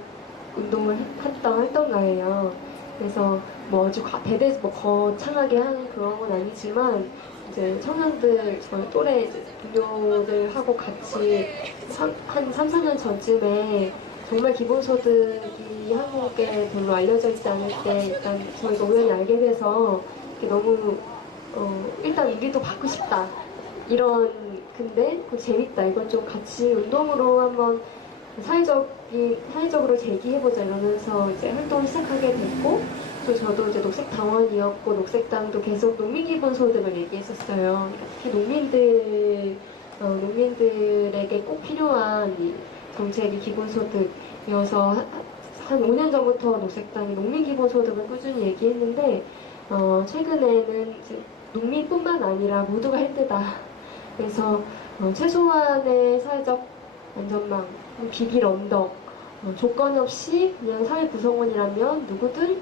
운동을 했던 활동가예요. 그래서 아주 거창하게 하는 그런 건 아니지만 이제 청년들 저희 또래 이제 동료들하고 같이 한 3-4년 전쯤에 정말 기본소득이 한국에 별로 알려져 있지 않을 때 일단 저희가 우연히 알게 돼서 너무 일단 우리도 받고 싶다 근데 재밌다 이걸 좀 같이 운동으로 한번 사회적으로 제기해보자 이러면서 이제 활동을 시작하게 됐고, 또 저도 이제 녹색당원이었고, 녹색당도 계속 농민기본소득을 얘기했었어요. 그러니까 특히 농민들에게 꼭 필요한 이 정책이 기본소득이어서 한 5년 전부터 녹색당이 농민기본소득을 꾸준히 얘기했는데, 최근에는 이제 농민뿐만 아니라 모두가 힘들다. 그래서 최소한의 사회적 안전망, 비빌 언덕, 조건 없이 그냥 사회 구성원이라면 누구든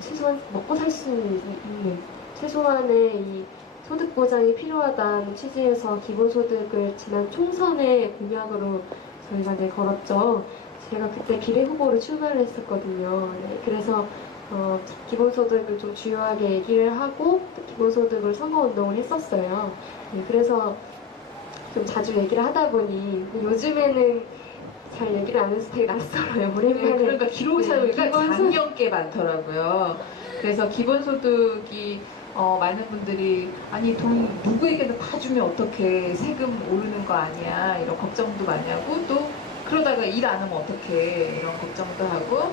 최소한 먹고 살 수 있는 최소한의 이 소득 보장이 필요하다는 취지에서 기본소득을 지난 총선의 공약으로 저희가 걸었죠. 제가 그때 비례 후보로 출마를 했었거든요. 네, 그래서 기본소득을 좀 주요하게 얘기를 하고 또 기본소득을 선거운동을 했었어요. 네, 그래서 좀 자주 얘기를 하다 보니 요즘에는 잘 얘기를 안 하는 스타일이 낯설어요. 오랜만에. 네, 그러니까 기록을 찾아보니까 기본소득. 작년 게 많더라고요. 그래서 기본소득이 많은 분들이 아니 돈 누구에게나 다 주면 어떻게 세금 오르는 거 아니야 이런 걱정도 많이 하고 또 그러다가 일 안 하면 어떻게 이런 걱정도 하고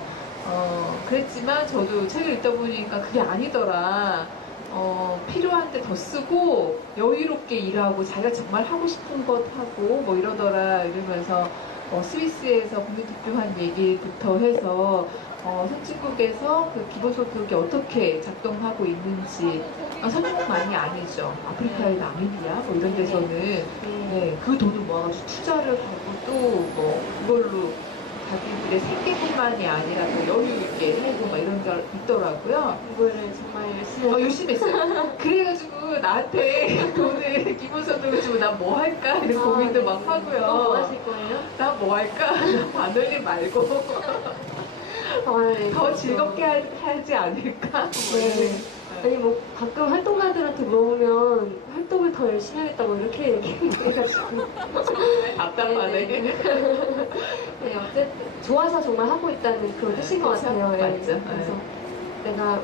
그랬지만 저도 책을 읽다 보니까 그게 아니더라. 필요한데 더 쓰고 여유롭게 일하고 자기가 정말 하고 싶은 것 하고 뭐 이러더라 이러면서 스위스에서 국민투표한 얘기부터 해서 선진국에서 그 기본소득이 어떻게 작동하고 있는지 선진국만이 아니죠. 아프리카의 나미비아 뭐 이런 데서는 네, 그 돈을 모아가지고 투자를 하고 또 뭐 그걸로 자기들의 생계뿐만이 아니라 또 여유 있게 살고 막 이런 게 있더라고요. 이거를 정말 열심히 열심히 했어요. 그래가지고 나한테 돈을 기본소득을 주고 난 뭐 할까 이런 고민도 막 하고요. 뭐 하실 거예요? 나 뭐 할까? 반올림 말고 네, 더 즐겁게 하지 않을까? 네. 아니 뭐 가끔 활동가들한테 물어보면 활동을 더 열심히 하겠다고 이렇게 얘기해가지고 답답하네. 네, 어쨌든 좋아서 정말 하고 있다는 그런 뜻인 것 같아요. 예. 맞죠. 그래서 내가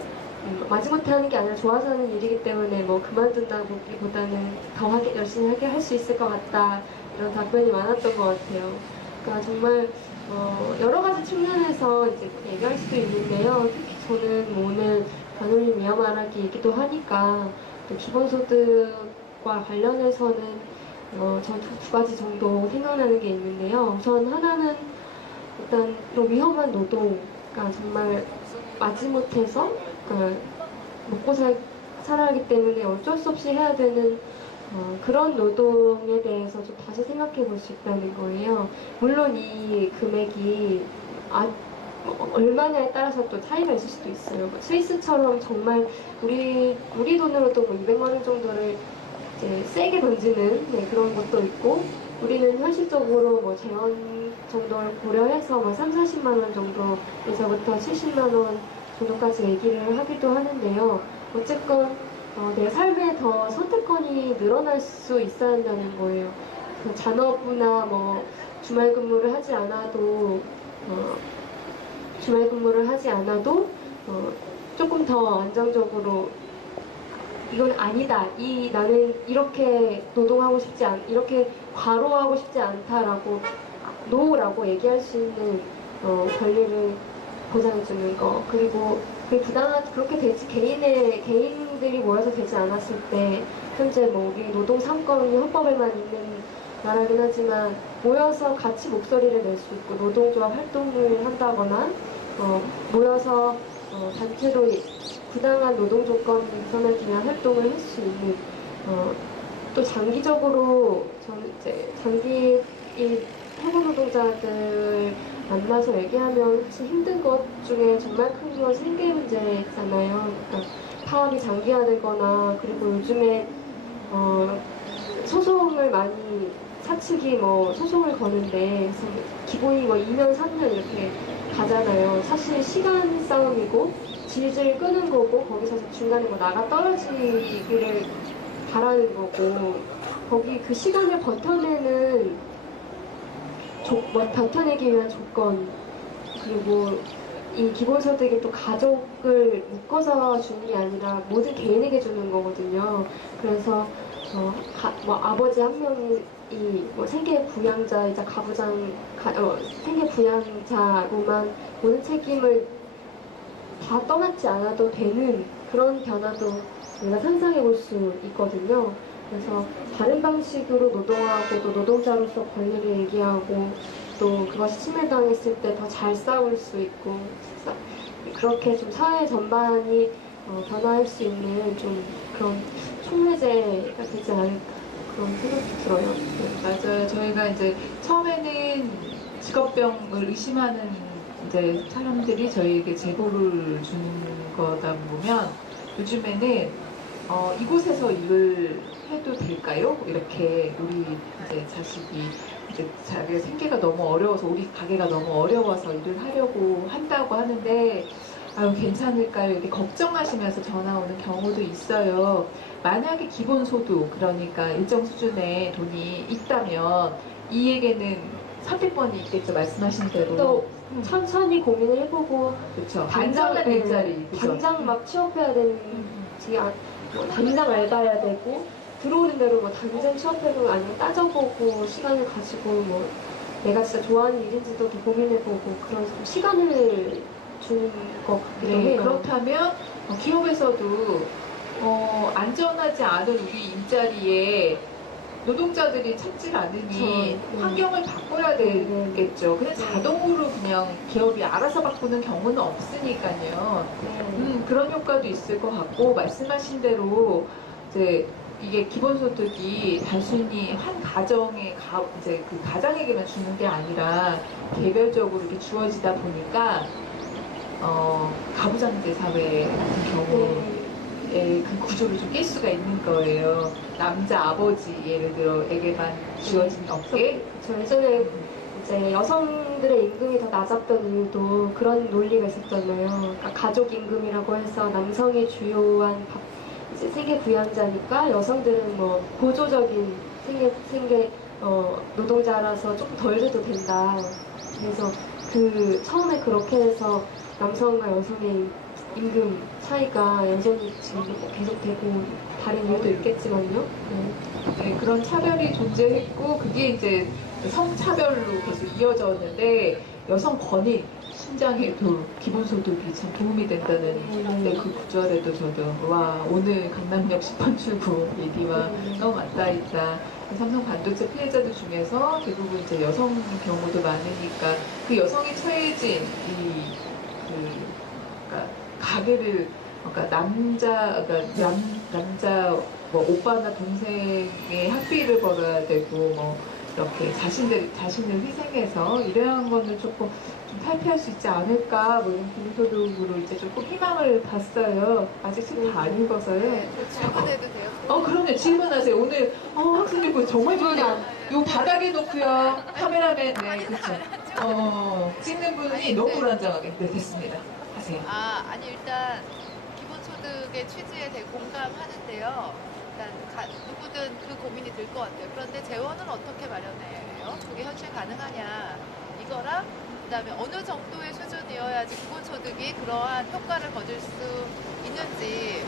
마지못해 하는 게 아니라 좋아서 하는 일이기 때문에 뭐 그만둔다기보다는 더 열심히 하게 할 수 있을 것 같다 이런 답변이 많았던 것 같아요. 그러니까 정말 여러 가지 측면에서 이제 얘기할 수도 있는데요. 특히 저는 뭐 오늘 반올림 위험 말하기 얘기도 하니까 또 기본소득과 관련해서는 저 두 가지 정도 생각나는 게 있는데요. 우선 하나는 일단 이런 위험한 노동, 그러니까 정말 마지못해서 그러니까 먹고 살아야 하기 때문에 어쩔 수 없이 해야 되는 그런 노동에 대해서 좀 다시 생각해 볼 수 있다는 거예요. 물론 이 금액이 얼마냐에 따라서 또 차이가 있을 수도 있어요. 뭐 스위스처럼 정말 우리 돈으로도 뭐 200만 원 정도를 이제 세게 던지는 그런 것도 있고, 우리는 현실적으로 뭐 재원 정도를 고려해서 뭐 3, 40만 원 정도에서부터 70만 원 정도까지 얘기를 하기도 하는데요. 어쨌건 내 삶에 더 선택권이 늘어날 수 있어야 한다는 거예요. 그 잔업이나 뭐 주말 근무를 하지 않아도 조금 더 안정적으로 이건 아니다. 나는 이렇게 노동하고 싶지 이렇게 과로하고 싶지 않다라고 노라고 얘기할 수 있는 권리를 보장해주는 거. 그리고 그렇게 개인들이 모여서 되지 않았을 때 현재 뭐 우리 노동 3권이 헌법에만 있는 나라긴 하지만 모여서 같이 목소리를 낼 수 있고 노동조합 활동을 한다거나 모여서 단체로 부당한 노동 조건 개선하기 위한 활동을 할 수 있는 또 장기적으로 저는 이제 장기 해고 노동자들 만나서 얘기하면 사실 힘든 것 중에 정말 큰 건 생계 문제잖아요. 그러니까 파업이 장기화되거나 그리고 요즘에 소송을 많이 사측이 뭐 소송을 거는데 그래서 기본이 뭐 2년, 3년 이렇게 가잖아요. 사실 시간 싸움이고 질질 끄는 거고 거기서 중간에 뭐 나가 떨어지기를 바라는 거고 거기 그 시간을 버텨내는 버텨내기 위한 조건 그리고 이 기본소득이 또 가족을 묶어서 주는 게 아니라 모든 개인에게 주는 거거든요. 그래서 뭐 아버지 한 명이 이 뭐 생계 부양자이자 생계 부양자로만 모든 책임을 다 떠맡지 않아도 되는 그런 변화도 우리가 상상해 볼 수 있거든요. 그래서 다른 방식으로 노동하고 또 노동자로서 권리를 얘기하고 또 그것이 침해당했을 때 더 잘 싸울 수 있고 그렇게 좀 사회 전반이 변화할 수 있는 좀 그런 촉매제가 되지 않을까 그런 생각도 들어요. 네. 맞아요. 저희가 이제 처음에는 직업병을 의심하는 이제 사람들이 저희에게 제보를 주는 거다 보면 요즘에는 이곳에서 일을 해도 될까요? 이렇게 우리 이제 자식이 이제 자기가 생계가 너무 어려워서 우리 가게가 너무 어려워서 일을 하려고 한다고 하는데 아유 괜찮을까요? 이렇게 걱정하시면서 전화 오는 경우도 있어요. 만약에 기본소득 그러니까 일정 수준의 돈이 있다면 이에게는 선택권이 있겠죠. 말씀하신 대로. 또 천천히 고민을 해보고 그렇죠. 당장 안전한 일자리. 그죠? 당장 막 취업해야 되는 뭐 당장 알바해야 되고 들어오는 대로 뭐 당장 취업해보고 아니면 따져보고 시간을 가지고 뭐 내가 진짜 좋아하는 일인지도 더 고민해보고 그런 좀 시간을 주는 것 같기도 네, 해요. 그렇다면 기업에서도 안전하지 않은 우리 일자리에 노동자들이 찾질 않으니 그렇죠. 환경을 바꿔야 되겠죠. 그냥 네. 자동으로 그냥 기업이 알아서 바꾸는 경우는 없으니까요. 네. 그런 효과도 있을 것 같고 말씀하신 대로 이제 이게 기본소득이 단순히 한 가정의 이제 그 가장에게만 주는 게 아니라 개별적으로 이렇게 주어지다 보니까 가부장제 사회 같은 경우에 그 구조를 좀 깰 수가 있는 거예요. 남자 아버지 예를 들어 에게만 주어진 업계. 저 예전에 이제 여성들의 임금이 더 낮았던 이유도 그런 논리가 있었잖아요. 그러니까 가족 임금이라고 해서 남성이 주요한 이제 생계 부양자니까 여성들은 뭐 보조적인 생계 노동자라서 조금 덜 줘도 된다. 그래서 처음에 그렇게 해서 남성과 여성의 임금 차이가 여전히 지금 계속되고 다른 이유도 있겠지만요. 네, 그런 차별이 존재했고 그게 이제 성차별로 계속 이어졌는데 여성 권익 신장에도 기본소득이 참 도움이 된다는 그 구절에도 저도 와 오늘 강남역 10번 출구 얘기와 너무 맞닿아 있다. 삼성 반도체 피해자들 중에서 대부분 이제 여성 경우도 많으니까 그 여성이 처해진 그러니까 가게를 그러니까 남자 뭐 오빠나 동생의 학비를 벌어야 되고 뭐 이렇게 자신을 희생해서 이러한 거는 조금 좀 탈피할 수 있지 않을까 뭐 이런 기본소득으로 이제 조금 희망을 봤어요. 아직 책 다 안 읽어서요. 네, 질문해도 돼요? 그럼요. 질문하세요. 오늘 학생들 정말 좋네요. 요 바닥에 놓고요. 카메라맨 네 그렇죠. 찍는 분이 너무 불안정하게 네 됐습니다. 하세요. 아니 일단 기본소득의 취지에 대해 공감하는데요. 일단 누구든 그 고민이 들 것 같아요. 그런데 재원은 어떻게 마련해요? 그게 현실 가능하냐? 이거랑 그다음에 어느 정도의 수준이어야지 기본소득이 그러한 효과를 거둘 수 있는지.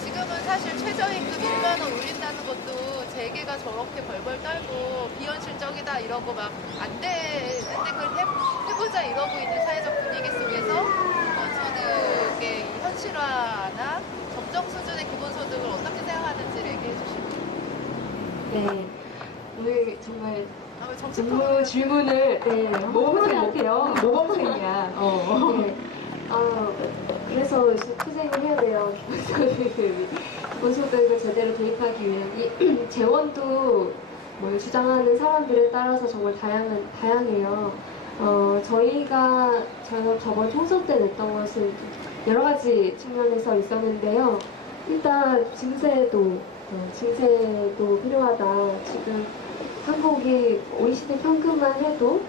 지금은 사실 최저임금 1만 원 올린다는 것도 재계가 저렇게 벌벌 떨고 비현실적이다 이러고 막 안 되는데 그걸 해보자 이러고 있는 사회적 분위기 속에서 기본소득의 현실화나 적정 수준의 기본소득을 어떻게 생각하는지를 얘기해 주시면. 네. 오늘 정말 왜 정치 질문을 모범생이야. 모범생이야. 네. 그래서 투쟁을 해야 돼요. 기본소득을 제대로 도입하기 위해 재원도 뭘 주장하는 사람들에 따라서 정말 다양해요. 저희가 저번 총선 때 냈던 것은 여러 가지 측면에서 있었는데요. 일단 증세도 필요하다. 지금 한국이 OECD 평균만 해도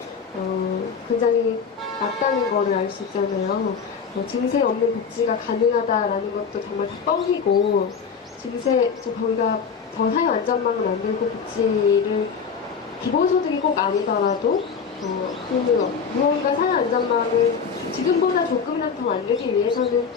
굉장히 낮다는 거를 알 수 있잖아요. 증세 없는 복지가 가능하다라는 것도 정말 다 뻥이고 저희가 더 사회 안전망을 만들고 복지를 기본소득이 꼭 아니더라도 무언가 사회 안전망을 지금보다 조금이라도 더 만들기 위해서는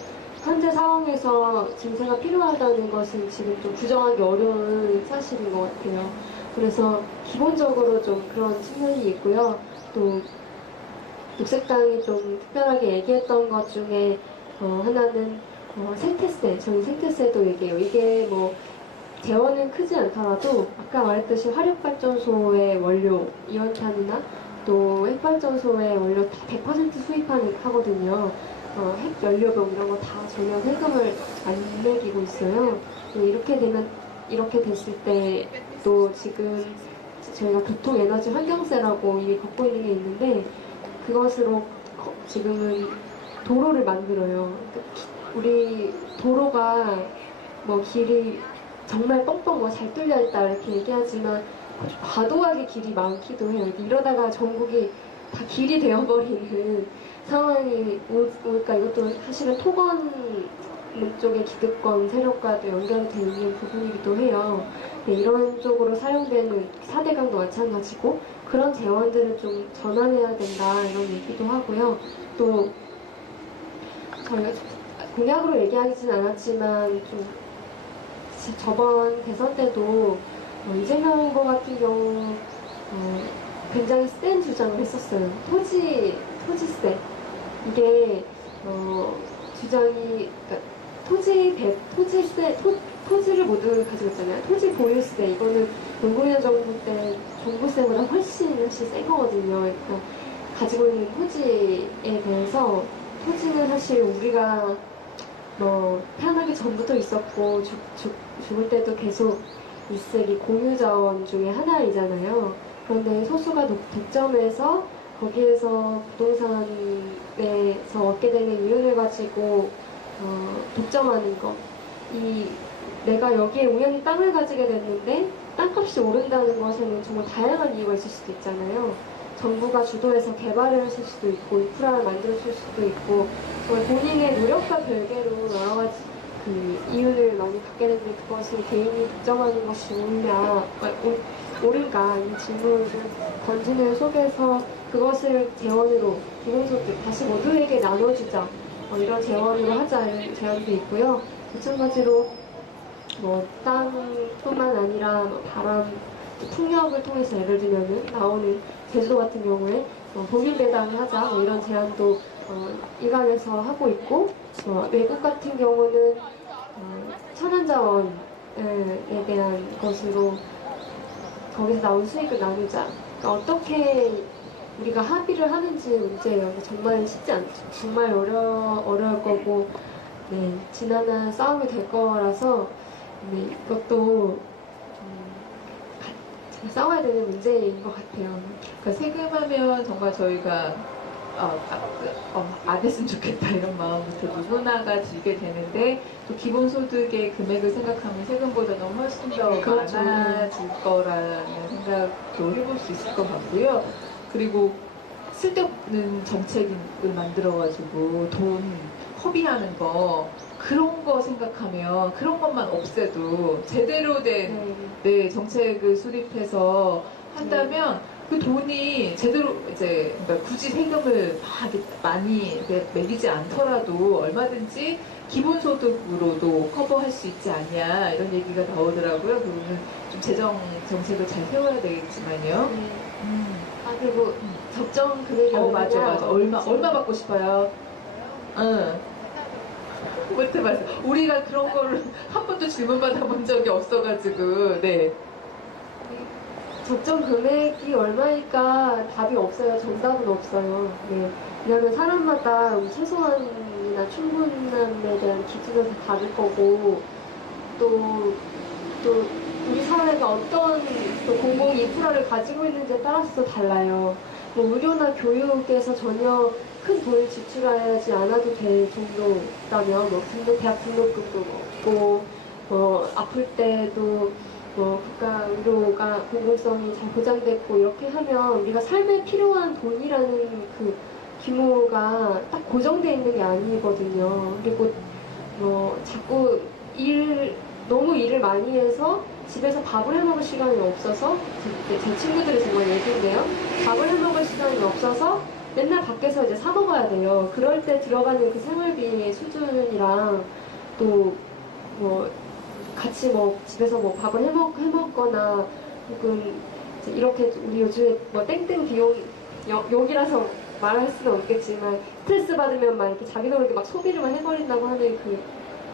현재 상황에서 증세가 필요하다는 것은 지금 좀 부정하기 어려운 사실인 것 같아요. 그래서 기본적으로 좀 그런 측면이 있고요. 또 녹색당이 좀 특별하게 얘기했던 것 중에 하나는 생태세, 저희 생태세도 얘기해요. 이게 뭐 재원은 크지 않더라도 아까 말했듯이 화력발전소의 원료, 이온탄이나 또 핵발전소의 원료 다 100% 수입하거든요. 핵 연료병 이런 거 다 전혀 세금을 안 매기고 있어요. 이렇게 됐을 때 또 지금 저희가 교통에너지 환경세라고 이미 갖고 있는 게 있는데 그것으로 지금은 도로를 만들어요. 우리 도로가 뭐 길이 정말 뻥뻥 뭐 잘 뚫려 있다 이렇게 얘기하지만 과도하게 길이 많기도 해요. 이러다가 전국이 다 길이 되어버리는 상황이 오니까 이것도 사실은 토건 쪽의 기득권 세력과도 연결이 되어 있는 부분이기도 해요. 네, 이런 쪽으로 사용되는 4대강도 마찬가지고 그런 재원들을 좀 전환해야 된다 이런 얘기도 하고요. 또 저희가 공약으로 얘기하지는 않았지만 좀 저번 대선 때도 이재명 후보 같은 경우 굉장히 센 주장을 했었어요. 토지세 이게 주장이 그러니까 토지를 모두 가지고 있잖아요. 토지 보유세 이거는 노무현 정부 때 종부세보다 훨씬 센 거거든요. 그러니까 가지고 있는 토지에 대해서 토지는 사실 우리가 뭐 태어나기 전부터 있었고 죽을 때도 계속 일색이 공유자원 중에 하나이잖아요. 그런데 소수가 독점해서 거기에서 부동산에서 얻게 되는 이윤을 가지고 독점하는 거. 내가 여기에 우연히 땅을 가지게 됐는데 땅값이 오른다는 것에는 정말 다양한 이유가 있을 수도 있잖아요. 정부가 주도해서 개발을 했을 수도 있고 인프라를 만들었을 수도 있고 정말 본인의 노력과 별개로 여러 가지 이윤을 많이 갖게 되는데 그것을 개인이 독점하는 것이 옳은가 이 질문을 던지는 속에서 그것을 재원으로 기본소득 다시 모두에게 나눠주자 이런 재원으로 하자 이런 제안도 있고요. 마찬가지로 뭐 땅뿐만 아니라 바람, 풍력을 통해서 예를 들면은 나오는 제주도 같은 경우에 보민 배당을 하자 이런 제안도 일각에서 하고 있고 외국 같은 경우는 천연자원에 대한 것으로 거기서 나온 수익을 나누자. 그러니까 어떻게 우리가 합의를 하는지 문제예요. 정말 쉽지 않죠. 정말 어려울 거고, 네, 지난한 싸움이 될 거라서, 네, 이것도, 싸워야 되는 문제인 것 같아요. 그러니까 세금하면 정말 저희가 안 했으면 좋겠다 이런 마음부터 누구나가 들게 되는데 또 기본소득의 금액을 생각하면 세금보다는 훨씬 더 그렇죠. 많아질 거라는 생각도 해볼 수 있을 것 같고요. 그리고 쓸데없는 정책을 만들어가지고 돈 허비하는 거 그런 거 생각하면 그런 것만 없애도 제대로 된 네, 정책을 수립해서 한다면 그 돈이 제대로 이제 그러니까 굳이 세금을 막 이렇게 많이 이렇게 매기지 않더라도 얼마든지 기본소득으로도 커버할 수 있지 않냐 이런 얘기가 나오더라고요. 그거는 좀 재정 정책을 잘 세워야 되겠지만요. 그리고 적정 금액이 맞아. 얼마 받고 싶어요? 응. 못해봤어요. 우리가 그런 거를 한 번도 질문 받아본 적이 없어가지고, 네. 적정 금액이 얼마일까 답이 없어요. 정답은 없어요. 네. 왜냐하면 사람마다 최소한이나 충분함에 대한 기준은 다 다를 거고 또 우리 사회가 어떤 또 공공 인프라를 가지고 있는지에 따라서 달라요. 뭐 의료나 교육에서 전혀 큰 돈을 지출하지 않아도 될 정도라면 뭐 대학 등록금도 없고 아플 때도 국가 의료가 공공성이 잘 보장됐고 이렇게 하면 우리가 삶에 필요한 돈이라는 그 규모가 딱 고정되어 있는 게 아니거든요. 그리고 자꾸 너무 일을 많이 해서 집에서 밥을 해먹을 시간이 없어서 제 친구들이 정말 얘기인데요. 밥을 해먹을 시간이 없어서 맨날 밖에서 이제 사 먹어야 돼요. 그럴 때 들어가는 그 생활비의 수준이랑 또 같이 집에서 밥을 해먹거나 혹은 이제 이렇게 우리 요즘에 뭐 땡땡 비용 욕이라서 말할 수는 없겠지만 스트레스 받으면 막 이렇게 자기 모르게 막 소비를만 해버린다고 하는 그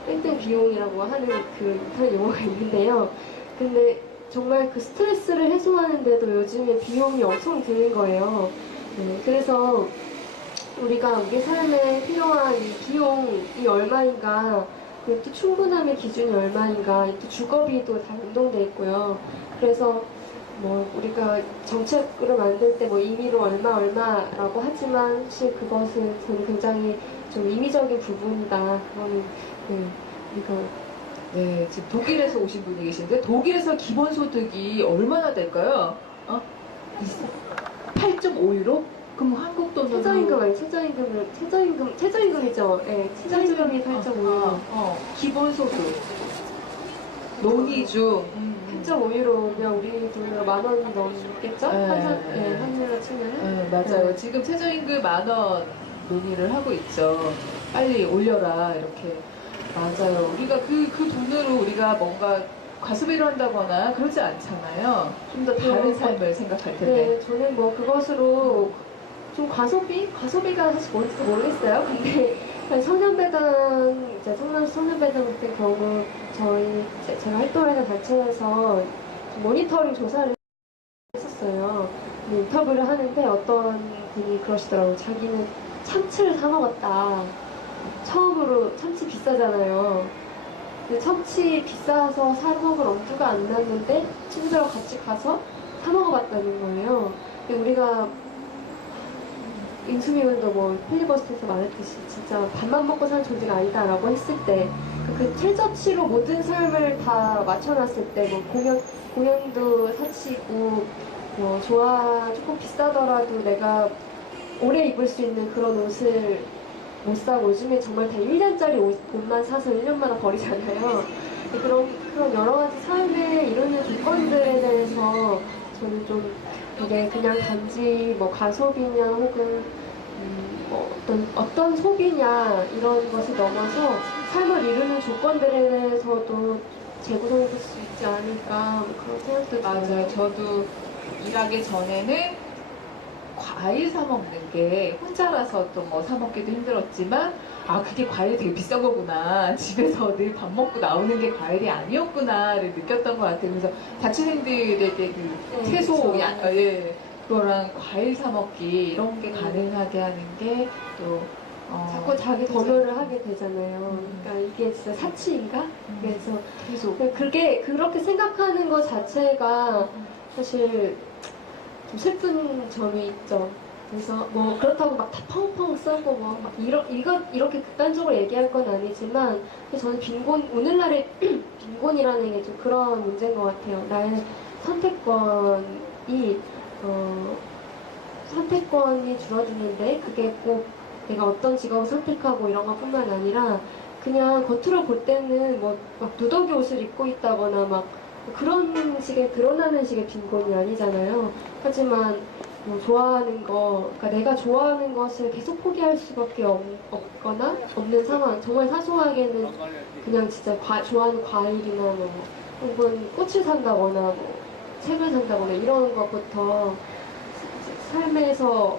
땡땡 비용이라고 하는 그 인터넷 용어가 있는데요. 근데 정말 그 스트레스를 해소하는데도 요즘에 비용이 엄청 드는 거예요. 네, 그래서 우리가 우리 삶에 필요한 이 비용이 얼마인가, 그리고 또 충분함의 기준이 얼마인가, 또 주거비도 다 연동돼 있고요. 그래서 뭐 우리가 정책으로 만들 때 뭐 임의로 얼마라고 하지만 사실 그것은 저는 굉장히 좀 임의적인 부분이다. 그거는 우리가 네, 지금 독일에서 오신 분이 계신데 독일에서 기본소득이 얼마나 될까요? 8.5유로? 그럼 한국 돈으로 최저임금 아니 최저임금이죠. 네, 최저임금이 8.5유로. 기본소득 논의 중 8.5유로면 우리 돈으로 10,000원 넘겠죠? 네. 환율로 치면은. 맞아요. 네. 지금 최저임금 10,000원 논의를 하고 있죠. 빨리 올려라 이렇게. 맞아요. 우리가 그 돈으로 우리가 뭔가 과소비를 한다거나 그러지 않잖아요. 좀 더 다른 삶을 생각할 텐데. 네, 저는 뭐 그것으로 좀 과소비가 사실 뭔지도 모르겠어요. 근데 청년배당, 이제 성남시 청년배당 같은 경우 제가 활동하는 단체에서 모니터링 조사를 했었어요. 인터뷰를 하는데 어떤 분이 그러시더라고요. 자기는 참치를 사 먹었다. 처음으로 참치 비싸잖아요. 근데 참치 비싸서 사 먹을 엄두가 안 났는데 친구들하고 같이 가서 사 먹어봤다는 거예요. 근데 우리가 인수위원도 뭐 필리버스터에서 말했듯이 진짜 밥만 먹고 사는 존재가 아니다라고 했을 때 그 최저치로 모든 삶을 다 맞춰놨을 때 뭐 공연도 사치고 뭐 조금 비싸더라도 내가 오래 입을 수 있는 그런 옷을 못 사고 요즘에 정말 다 1년짜리 옷만 사서 1년마다 버리잖아요. 그런 여러 가지 삶에 이루는 조건들에 대해서 저는 좀 이게 그냥 단지 뭐 가소비냐 혹은 뭐 어떤 소비냐 이런 것을 넘어서 삶을 이루는 조건들에 대해서도 재구성될 수 있지 않을까 그런 생각도 맞아요. 들어요. 저도 일하기 전에는 과일 사 먹는 게 혼자라서 또 뭐 사 먹기도 힘들었지만 그게 과일이 되게 비싼 거구나. 집에서 늘 밥 먹고 나오는 게 과일이 아니었구나를 느꼈던 것 같아요. 그래서 자취생들에게 그 채소, 그렇죠. 그거랑 과일 사 먹기 이런 게 가능하게 하는 게 또 자꾸 자기 검열을 하게 되잖아요. 그러니까 이게 진짜 사치인가? 그래서 계속 그렇게 생각하는 것 자체가 사실 좀 슬픈 점이 있죠. 그래서 뭐 그렇다고 막 다 펑펑 쓰고 막 이렇게 극단적으로 얘기할 건 아니지만 저는 오늘날의 빈곤이라는 게 좀 그런 문제인 것 같아요. 나의 선택권이 줄어드는데 그게 꼭 내가 어떤 직업을 선택하고 이런 것뿐만 아니라 그냥 겉으로 볼 때는 뭐 막 누더기 옷을 입고 있다거나 막 그런 식의 드러나는 식의 빈곤이 아니잖아요. 하지만 뭐 좋아하는 그러니까 내가 좋아하는 것을 계속 포기할 수밖에 없거나 없는 상황. 정말 사소하게는 그냥 진짜 좋아하는 과일이나 뭐 혹은 꽃을 산다거나 뭐 책을 산다거나 이런 것부터 삶에서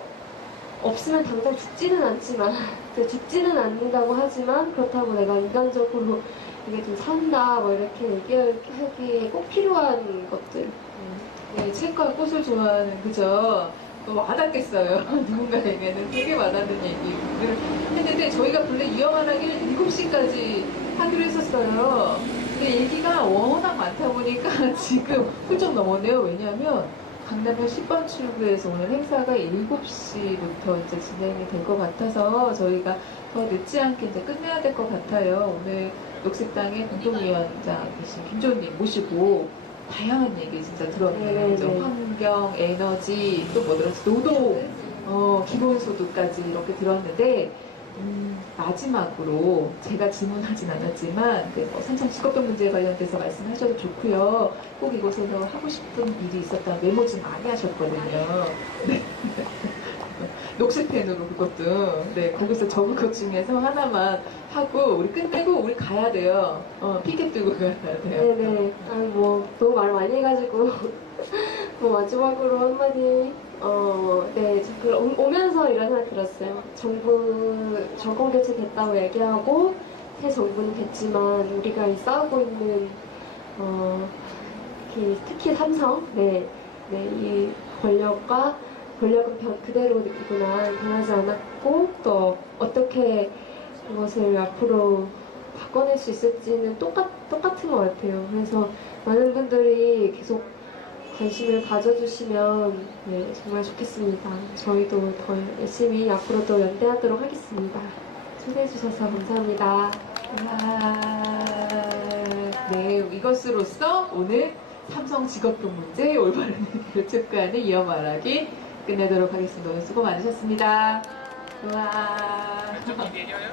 없으면 당장 죽지는 않지만 죽지는 않는다고 하지만 그렇다고 내가 인간적으로 이게 좀 산다 뭐 이렇게 얘기하기에 꼭 필요한 것들. 네, 책과 꽃을 좋아하는 그죠? 와닿겠어요. 누군가에게는 되게 와닿는 얘기를 했는데 저희가 본래 유영하라기를 7시까지 하기로 했었어요. 근데 얘기가 워낙 많다 보니까 지금 훌쩍 넘었네요. 왜냐하면 강남역 10번 출구에서 오늘 행사가 7시부터 이제 진행이 될 것 같아서 저희가 더 늦지 않게 이제 끝내야 될 것 같아요. 오늘 녹색당의 공동위원장이신 김조은님 모시고 다양한 얘기 진짜 들었네요. 그죠? 환경, 에너지, 또 뭐 들었지? 노동, 기본소득까지 이렇게 들었는데, 마지막으로 제가 질문하진 않았지만, 뭐 삼성 직업병 문제에 관련돼서 말씀하셔도 좋고요. 꼭 이곳에서 하고 싶은 일이 있었다면 메모 좀 많이 하셨거든요. 네. 녹색펜으로 그것도. 네, 거기서 적은 것 중에서 하나만 하고, 우리 끝내고 우리 가야 돼요. 피켓 들고 가야 돼요. 네네. 뭐 너무 말 많이 해가지고 뭐 마지막으로 한마디, 네, 오면서 이런 생각 들었어요. 정부, 정권 교체 됐다고 얘기하고, 새 정부는 됐지만, 우리가 이 싸우고 있는, 특히 삼성, 네, 이 권력은 그대로이구나, 변하지 않았고, 또 어떻게 그것을 앞으로 바꿔낼 수 있을지는 똑같은 것 같아요. 그래서 많은 분들이 계속 관심을 가져주시면 네, 정말 좋겠습니다. 저희도 더 열심히 앞으로도 연대하도록 하겠습니다. 초대해주셔서 감사합니다. 네, 이것으로써 오늘 삼성 직업용 문제 올바른 교체관을 이어 말하기 끝내도록 하겠습니다. 오늘 수고 많으셨습니다. 우와. 왼쪽이 내려요?